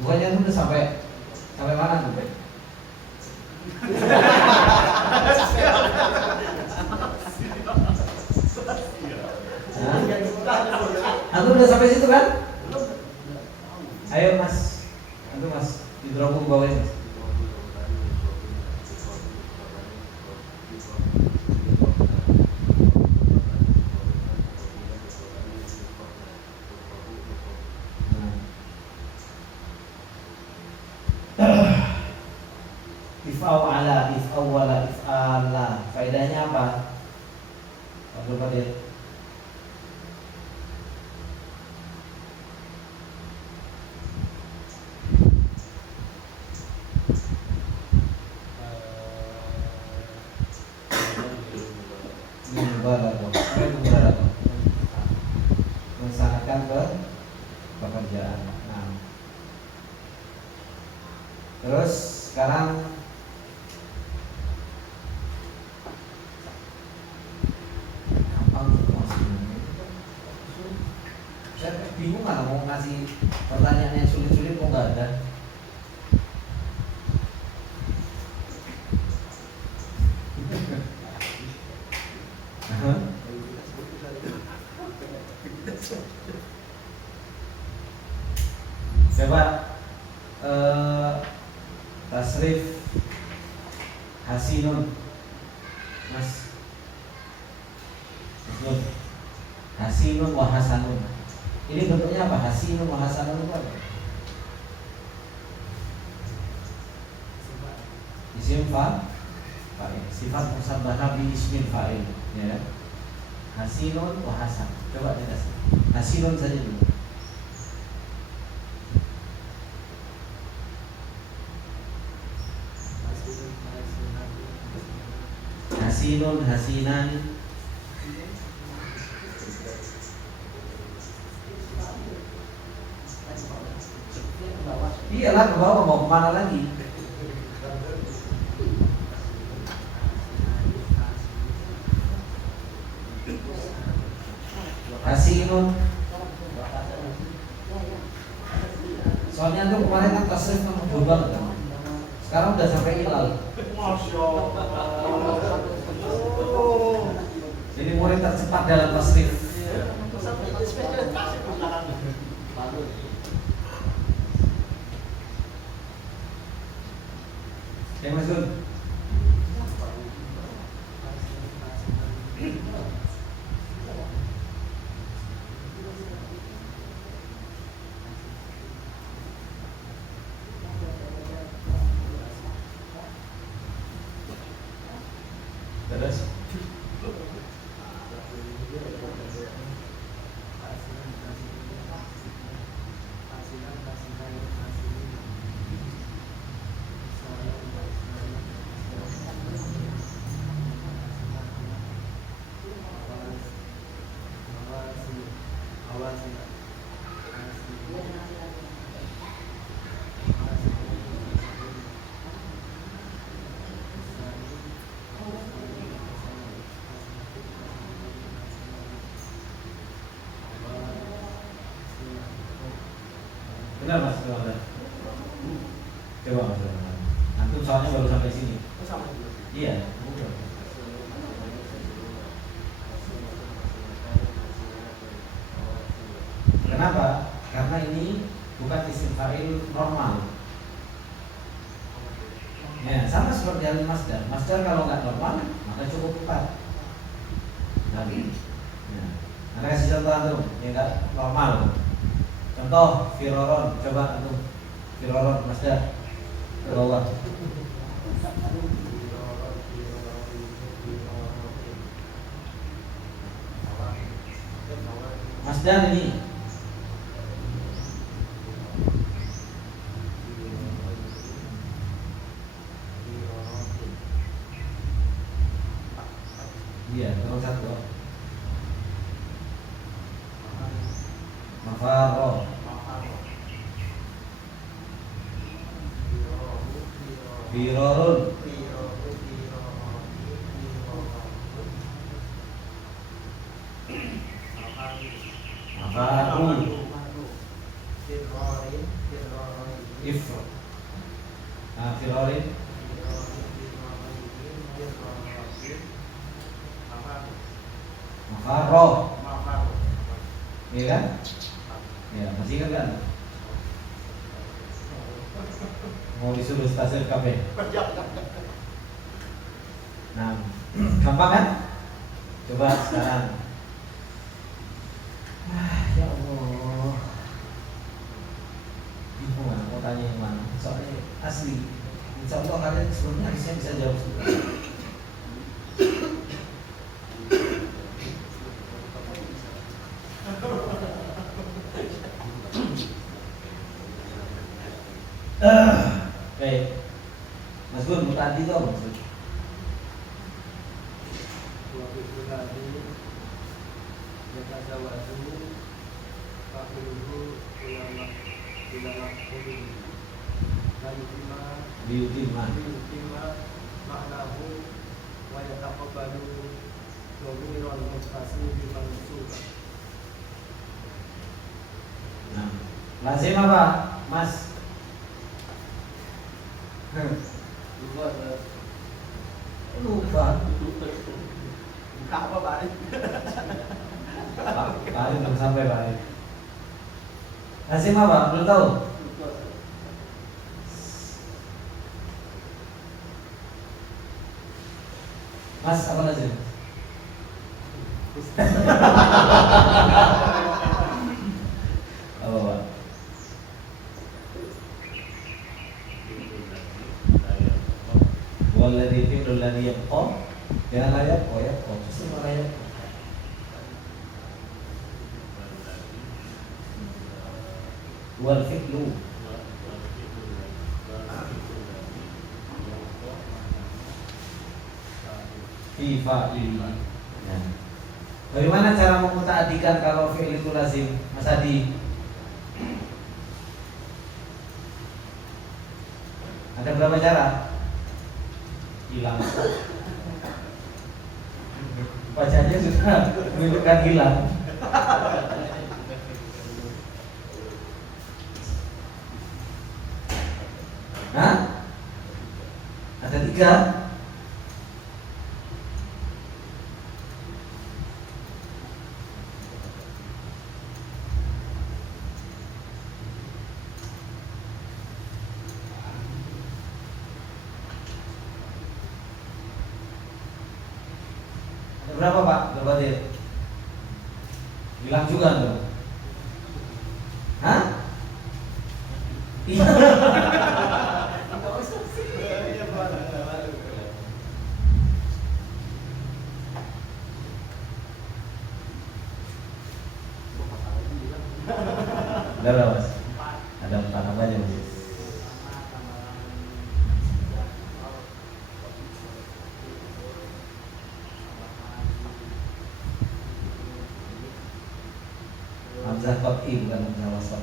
Bukannya itu udah sampai mana tuh? Antum udah sampai situ kan? Ayo mas, antum mas, didropuk bawain mas. If'au ala, if'awwala, if'ala. Faedahnya apa? Abdul Qadir. Mensandarkan ke pekerjaan. Nah. Terus sekarang gampang maksudnya. Saya bingung nggak mau ngasih pertanyaan yang sulit-sulit kok nggak ada. Coba tasrif hasinun, mas Nur. Hasinun wa hasanun. Ini bentuknya apa? Hasinun wa hasanun itu apa? Isim fa'il. Sifat musabbahah bi ismil fa'il, ya. Hasinun wa hasan. Coba dikasih. Hasinun saja dulu. Hasinun, hasinani. Iyalah, ke bawah, mau kemana lagi? Hasinun. Soalnya tuh kemarin kan tasrif nomor 2 banget kan. Sekarang udah sampai ilal. Masya Allah. Jadi murid tercepat dalam tasrif. Ya Mas Gun. Terus benar Mas, coba. Coba Mas. Antum soalnya baru sampai sini. Iya, betul. Kenapa? Karena ini bukan isim fa'il normal. Ya, sama seperti halnya masdar. Masdar kalau nggak normal, maka cukup 4. Lagi. Ya. Anda kasih contoh antum yang nggak normal. Contoh firoron, coba antum firoron masdar ke bawah. Masdar ini iya, nomor 1. Mafaro. Birorun. Mafaru. Ifro. Firorin. Mafaro. Iya kan? Ya, masih ingat kan? Mau disuruh stasiun KB. Nah, gampang kan? Coba sekarang. Ya Allah. Bingung mau tanya yang mana? Soalnya asli. Insya Allah kalian sebelumnya harusnya bisa jawab semua. Baik, Mas Gun, mutadi itu apa maksud? Biutimah. Nah, lazim apa, Mas? Lupa. Apa balik? Balik belum sampai balik. Lazim apa? Belum tahu. Mas, apa lazim? Oh, Pak. Walladzi fi'lul ladzi yabqa. Jangan layak ya. Justru layak. Wal fi'lu fi fa'il. Ya. Bagaimana cara memuta'addikan kalau fi'il itu lazim? Mas Adi, ada berapa cara? Hilang. Bacanya sudah menunjukkan hilang. Hah? Ada 3. Berapa Pak? Berapa dia? Hilang juga tuh. Hah? Iya. Berapa Mas? Ada 4 apa aja Mas? Hamzah qat'i bukan hamzah wasal.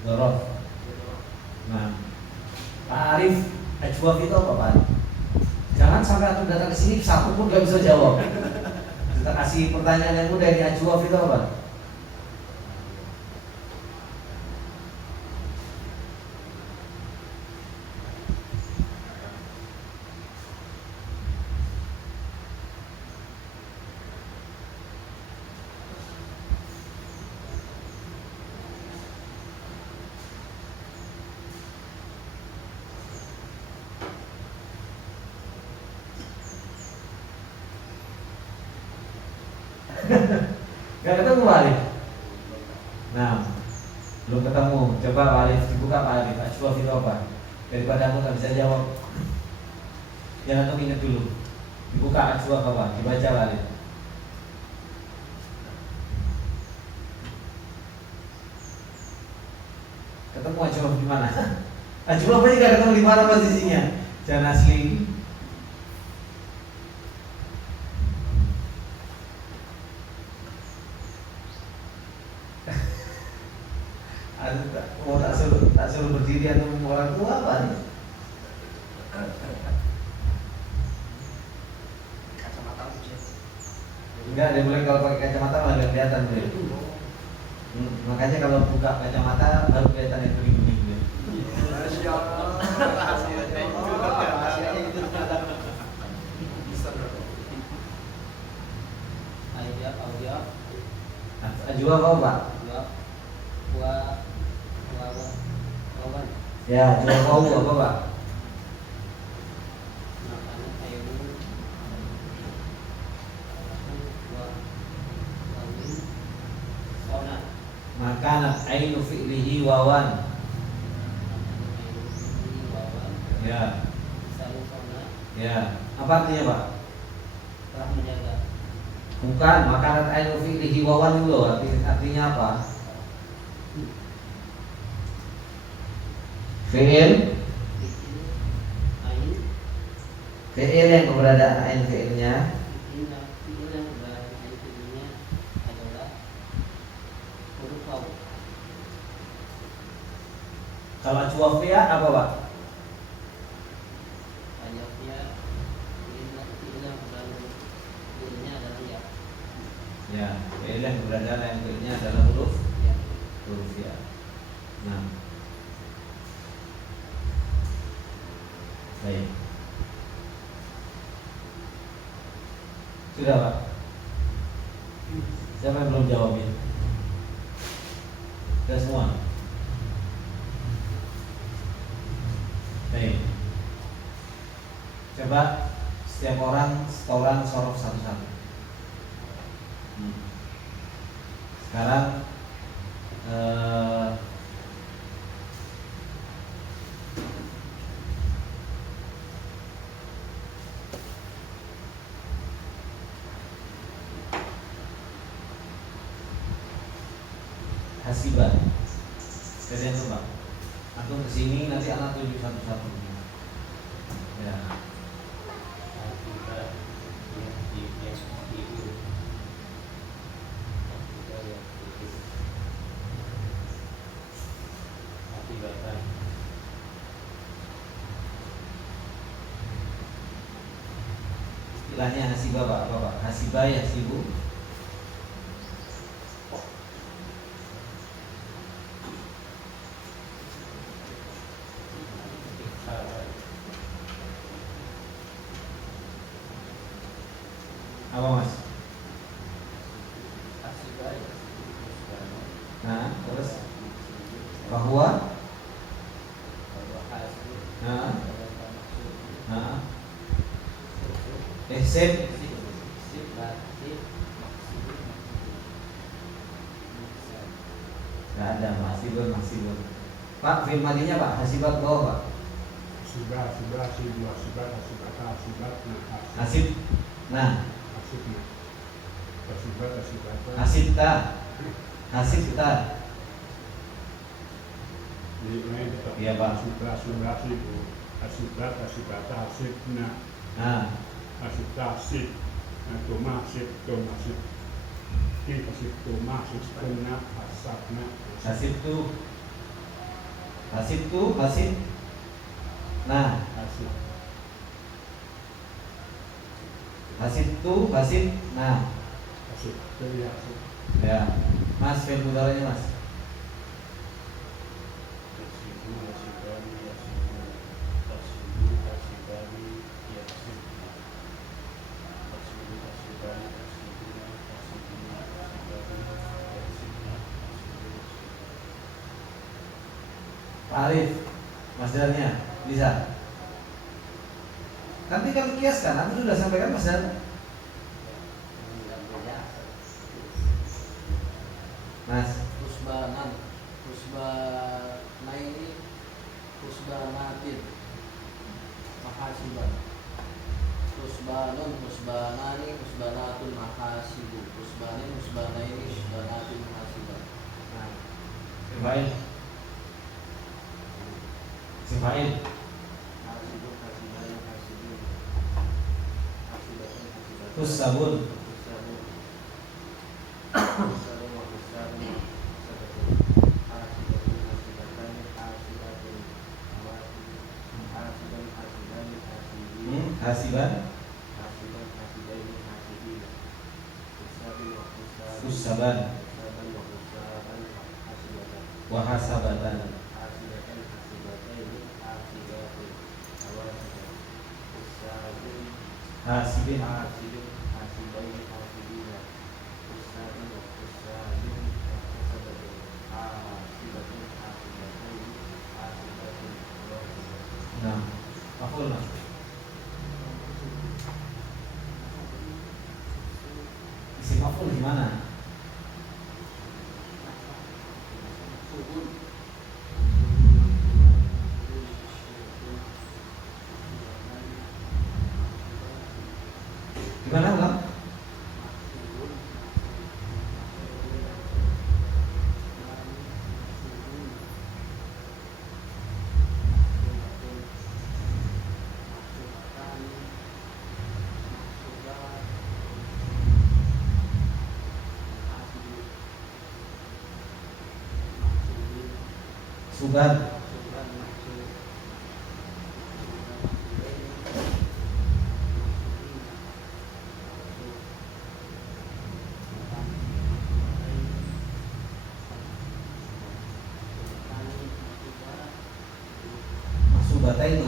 Dzaraf. Nah, Pak Arif, ajwaf itu apa Pak? Jangan sampai antum datang ke sini satu pun gak bisa jawab. Kita kasih pertanyaan yang mudah, ini ajwaf itu apa? Gak ketemu Pak Arif? Nah, belum ketemu. Coba Pak Arif, dibuka Pak Arif. Ajwaf itu apa? Daripada kamu gak bisa jawab, jangan kamu ingat dulu. Dibuka ajwaf apa? Dibaca Pak Arif. Ketemu ajwaf di mana? Ajwaf aja gak ketemu di mana posisinya. Jangan asli. Mau tak suruh berdiri atau orang tua apa nih? Kacamata aja. Enggak, dia boleh kalau pakai kacamata malah nggak kelihatan boleh. Makanya kalau buka kacamata baru kelihatan yang bening-bening. Masya Allah. Rahasianya itu. Aujab. Ajwa apa Pak? Wawan. Ya, ajwa kau apa Pak? Makanan ayun. Wawin. Sona. Makanat ainu fi'lihi wawan. Wawan. Ya, Salu sona. ya. Apa artinya Pak? Telah menjaga. Bukan, makanat ainu fi'lihi wawan itu loh. Artinya apa? Fi'il, Ain. fi'il yang keberadaan ain fi'ilnya. Fi'il yang berarti ain fi'ilnya adalah huruf waw. Kalau ajwa fi'il apa Pak? Ajabnya fi'il yang berarti fi'ilnya adalah ya. Ya, fi'il yang keberadaan ain fi'ilnya adalah huruf Ya. ya. Nah, baik. Sudah Pak? Siapa yang belum jawab ini? Sudah semua? Baik. Coba Setiap orang setoran sorof satu-satu. Sekarang Hasiban. Kalian coba. Antum kesini nanti anak tunjuk satu-satu. Ya. Istilahnya hasibah Pak. Hasibah ya hasibu. Apa Mas? Nah, terus bahwa ihsin nggak ada maksibun. Pak, fi'il madinya Pak, hasibat bawah Pak. Hasib. Nah, hasibta. Iya Pak. Nah, hasib. Nah, hasib. Nah, ya. Mas, fi'il mudhari'nya Mas. Arif, Mas Darnya bisa. Nanti kami kiaskan, aku sudah sampaikan Mas Dar. Mas. Husbanatin, mahasiban. Husbanani, husbanatun, mahasibu. Husbanaini, husbanatin, mahasiban. Baik. Sifail. Husabun. Hasiban. Husaban. Wahasabatan. Hasibin. Nah, maf'ul Mas. Isi maf'ul gimana? Gimana ulang? Suban. Masubatain.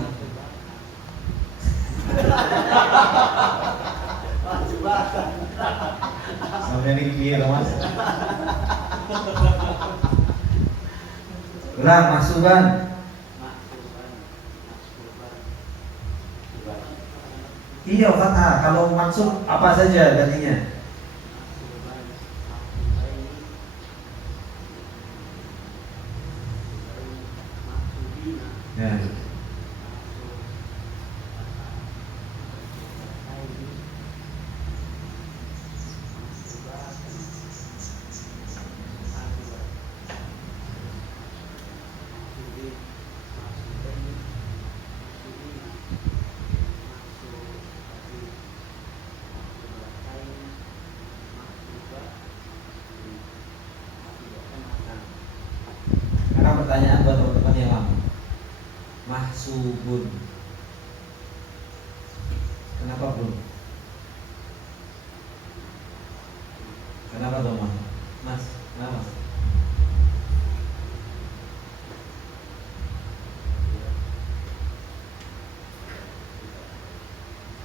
Sampai ini dia Mas. Ulang masuban. Iya fathah. Kalau maksud apa saja gantinya? Ya. Sekarang pertanyaan buat teman-teman yang lama. Mahsubun. Kenapa bun? Kenapa dong mas? Kenapa mas?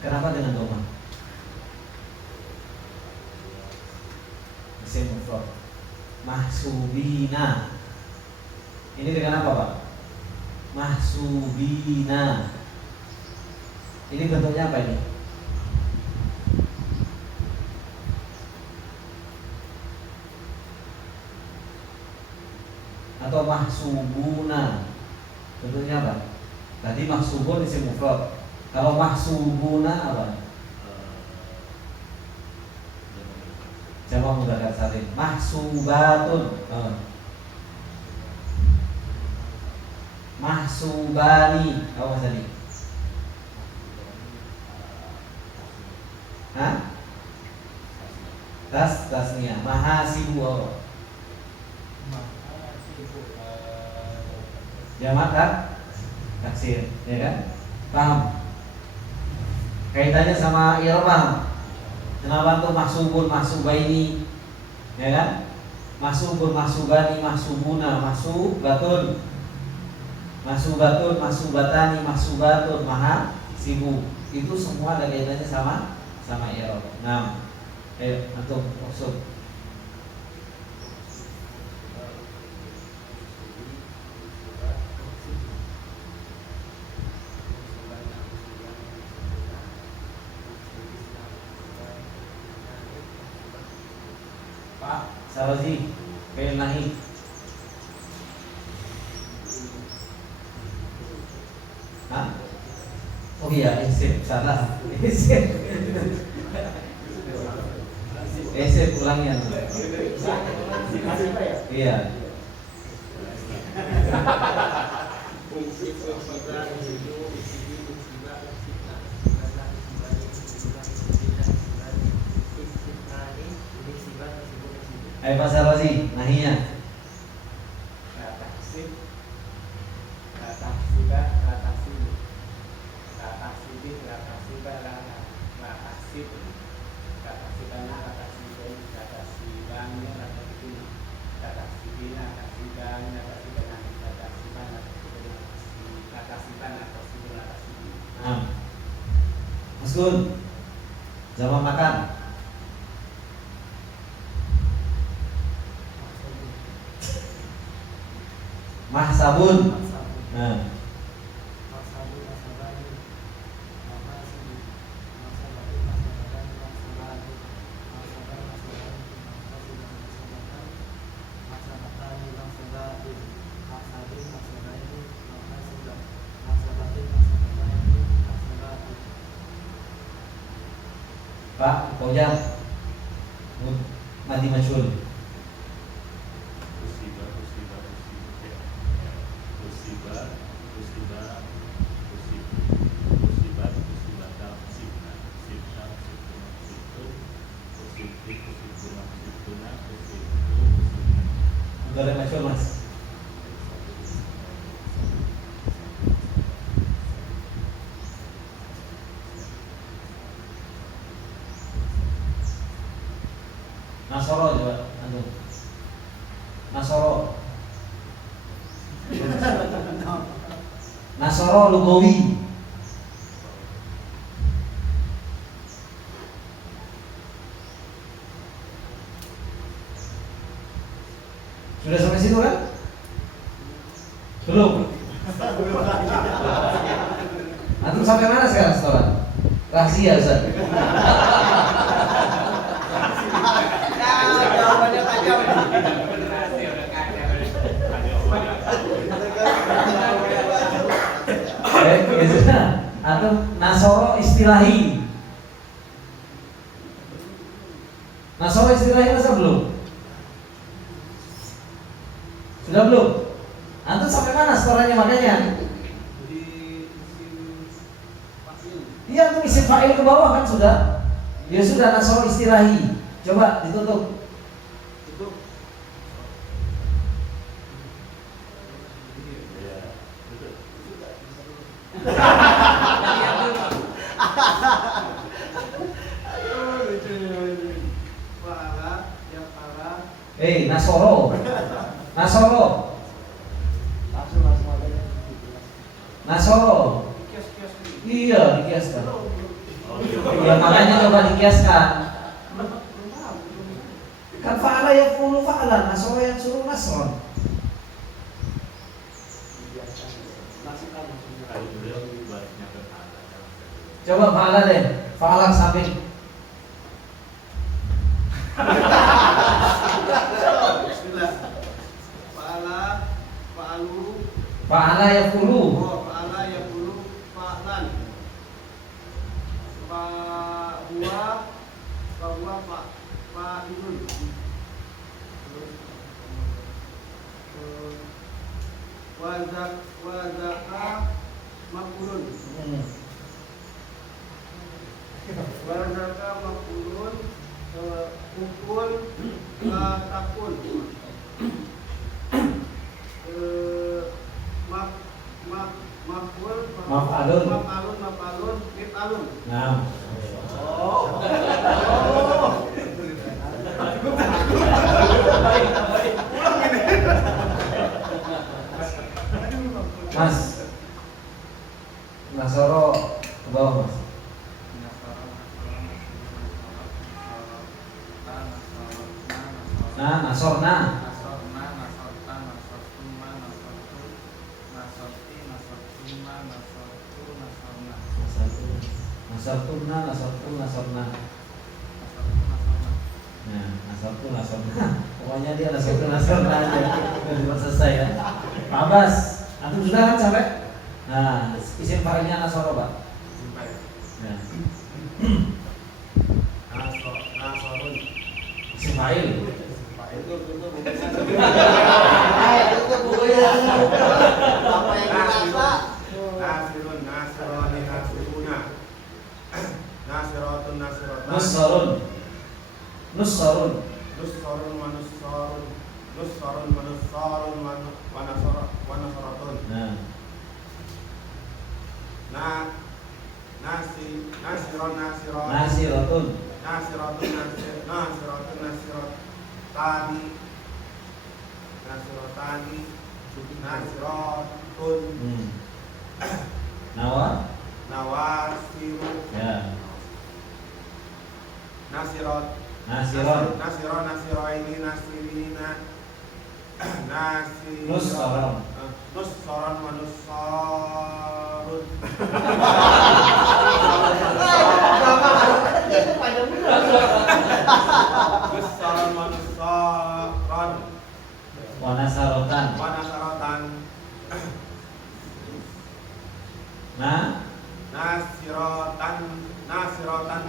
Kenapa dengan doma? Isim mufrad. Mahsubina. Ini dengan apa Pak? Mahsubina. Ini bentuknya apa ini? Atau mahsubuna? Bentuknya apa? Tadi mahsubun isim mufrad. Kalau mahsubuna apa? Jamak mudzakkar salim. Mahsubatun. Mahsubani. Apa mas tadi? Hah? Tasnia. Mahasibu apa? Jamak kan? Taksir, ya kan? Paham? Kaitannya sama irfah. Kenapa tuh mahsubun, mahsubaini? Ya kan? Mahsubun, mahsubani, mahsubuna, mahsubatun. Mahsubatun, mahsubatani, mahsubatun, mahasibu. Itu semua ada kaitannya sama i'rab. Nah, antum maksud Pak Sarozi, pengen nahi. Hah? Oh iya, isim, salah. Isim ulangnya. Iya. Ayo Pak Sarozi, nahinya. Mas Gun, zaman makan. Mahsabun. Nah. Pak, Ojak, mati masyhur. Boleh masyhur mas. Nasoro juga, antum. Nasoro. Nasoro lugawi. Sudah sampai situ kan? Belum. Antum sampai mana sekarang setoran? Rahasia Ustaz. Jawabannya tajam. Ya sudah. Atau Nasoro istilahi. Nasoro istilahi masa belum? Sudah belum? Antum sampai mana skoranya makanya? Iya, antum isim fa'il ke bawah kan sudah? Ya sudah, Nasoro istilahi. Coba ditutup. Nasoro. Nasoro. Nasoro. Iya, dikiaskan. Ya makanya coba dikiaskan. Kan fa'ala yaqulu fa'alan, nasoro yang suruh nasron. Coba fa'ala deh. Fa'ala samping. Fa'ala yaqulu. Fa'ala yaqulu fa'lan. Bahwa fa'ilun. Wazaka maqulun. Wazaka maqulun. Ukul takun. Maf'alun mif'alun. Nah. Mas, Nasoro ke bawah Mas. Nah, Nasorna. Nasorna. Nah, nasorna. Pokoknya dia nasorna aja. Udah selesai ya. Pak Abbas, antum sudah kan sampai? Nah, isim fa'ilnya nasoro, Pak. Nah. Nasorun. Isim fa'il. Itu bukunya. Apa yang dirasa? Nasirun, nasironi, nasiruna. Nasirotun, nasirotun. Nussorun. Nussorun, manussorun. Nussorun, manussorun, wanasorotun. Nah. Nasiron, nasirot. Nasirotun. Nasirotun, nasirotani. Nasirotani. Nasirotun. Nawasiru. Ya. Nasiron, nasiroini, nasirina. Nussoron. Nussoron, manussorun. Nussoron, manussoron. Wanasarotan. Nah. Nasirotan,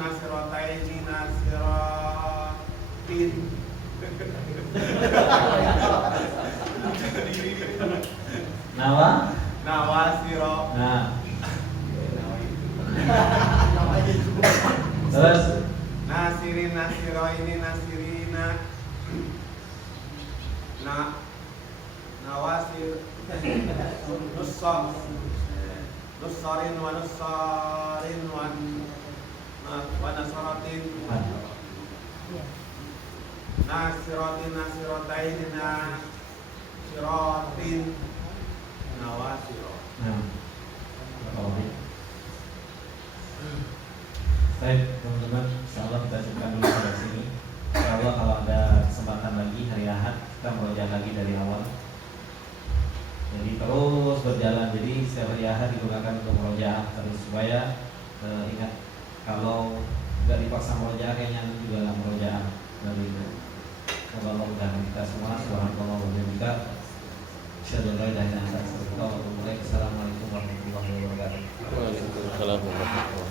nasirotaini, nasirotin. Nawasiro. Nah. Terus Nasirin, nasiroini, nasirina. Nawasir. Nussarin, wanussarin, wanasaratin. Nasirotin, nasirotaini, nasirotin. Nawasiro. Baik teman-teman, insyaallah kita cukupkan dulu sampai sini. Insyaallah kalau ada kesempatan lagi hari Ahad kita berulang lagi dari awal. Jadi terus berjalan. Jadi setiap hari Ahad digunakan untuk murojaah terus supaya ingat Kalau nggak dipaksa merojah kayaknya nanti juga nggak merojah dari itu. Semoga Allah mudahkan kita semua. Subhanallah wa bihamdihi. Asyhadu an la ilaha illa anta astaghfiruka wa atubu ilaik. Assalamualaikum warahmatullahi wabarakatuh. Waalaikumsalam warahmatullahi wabarakatuh.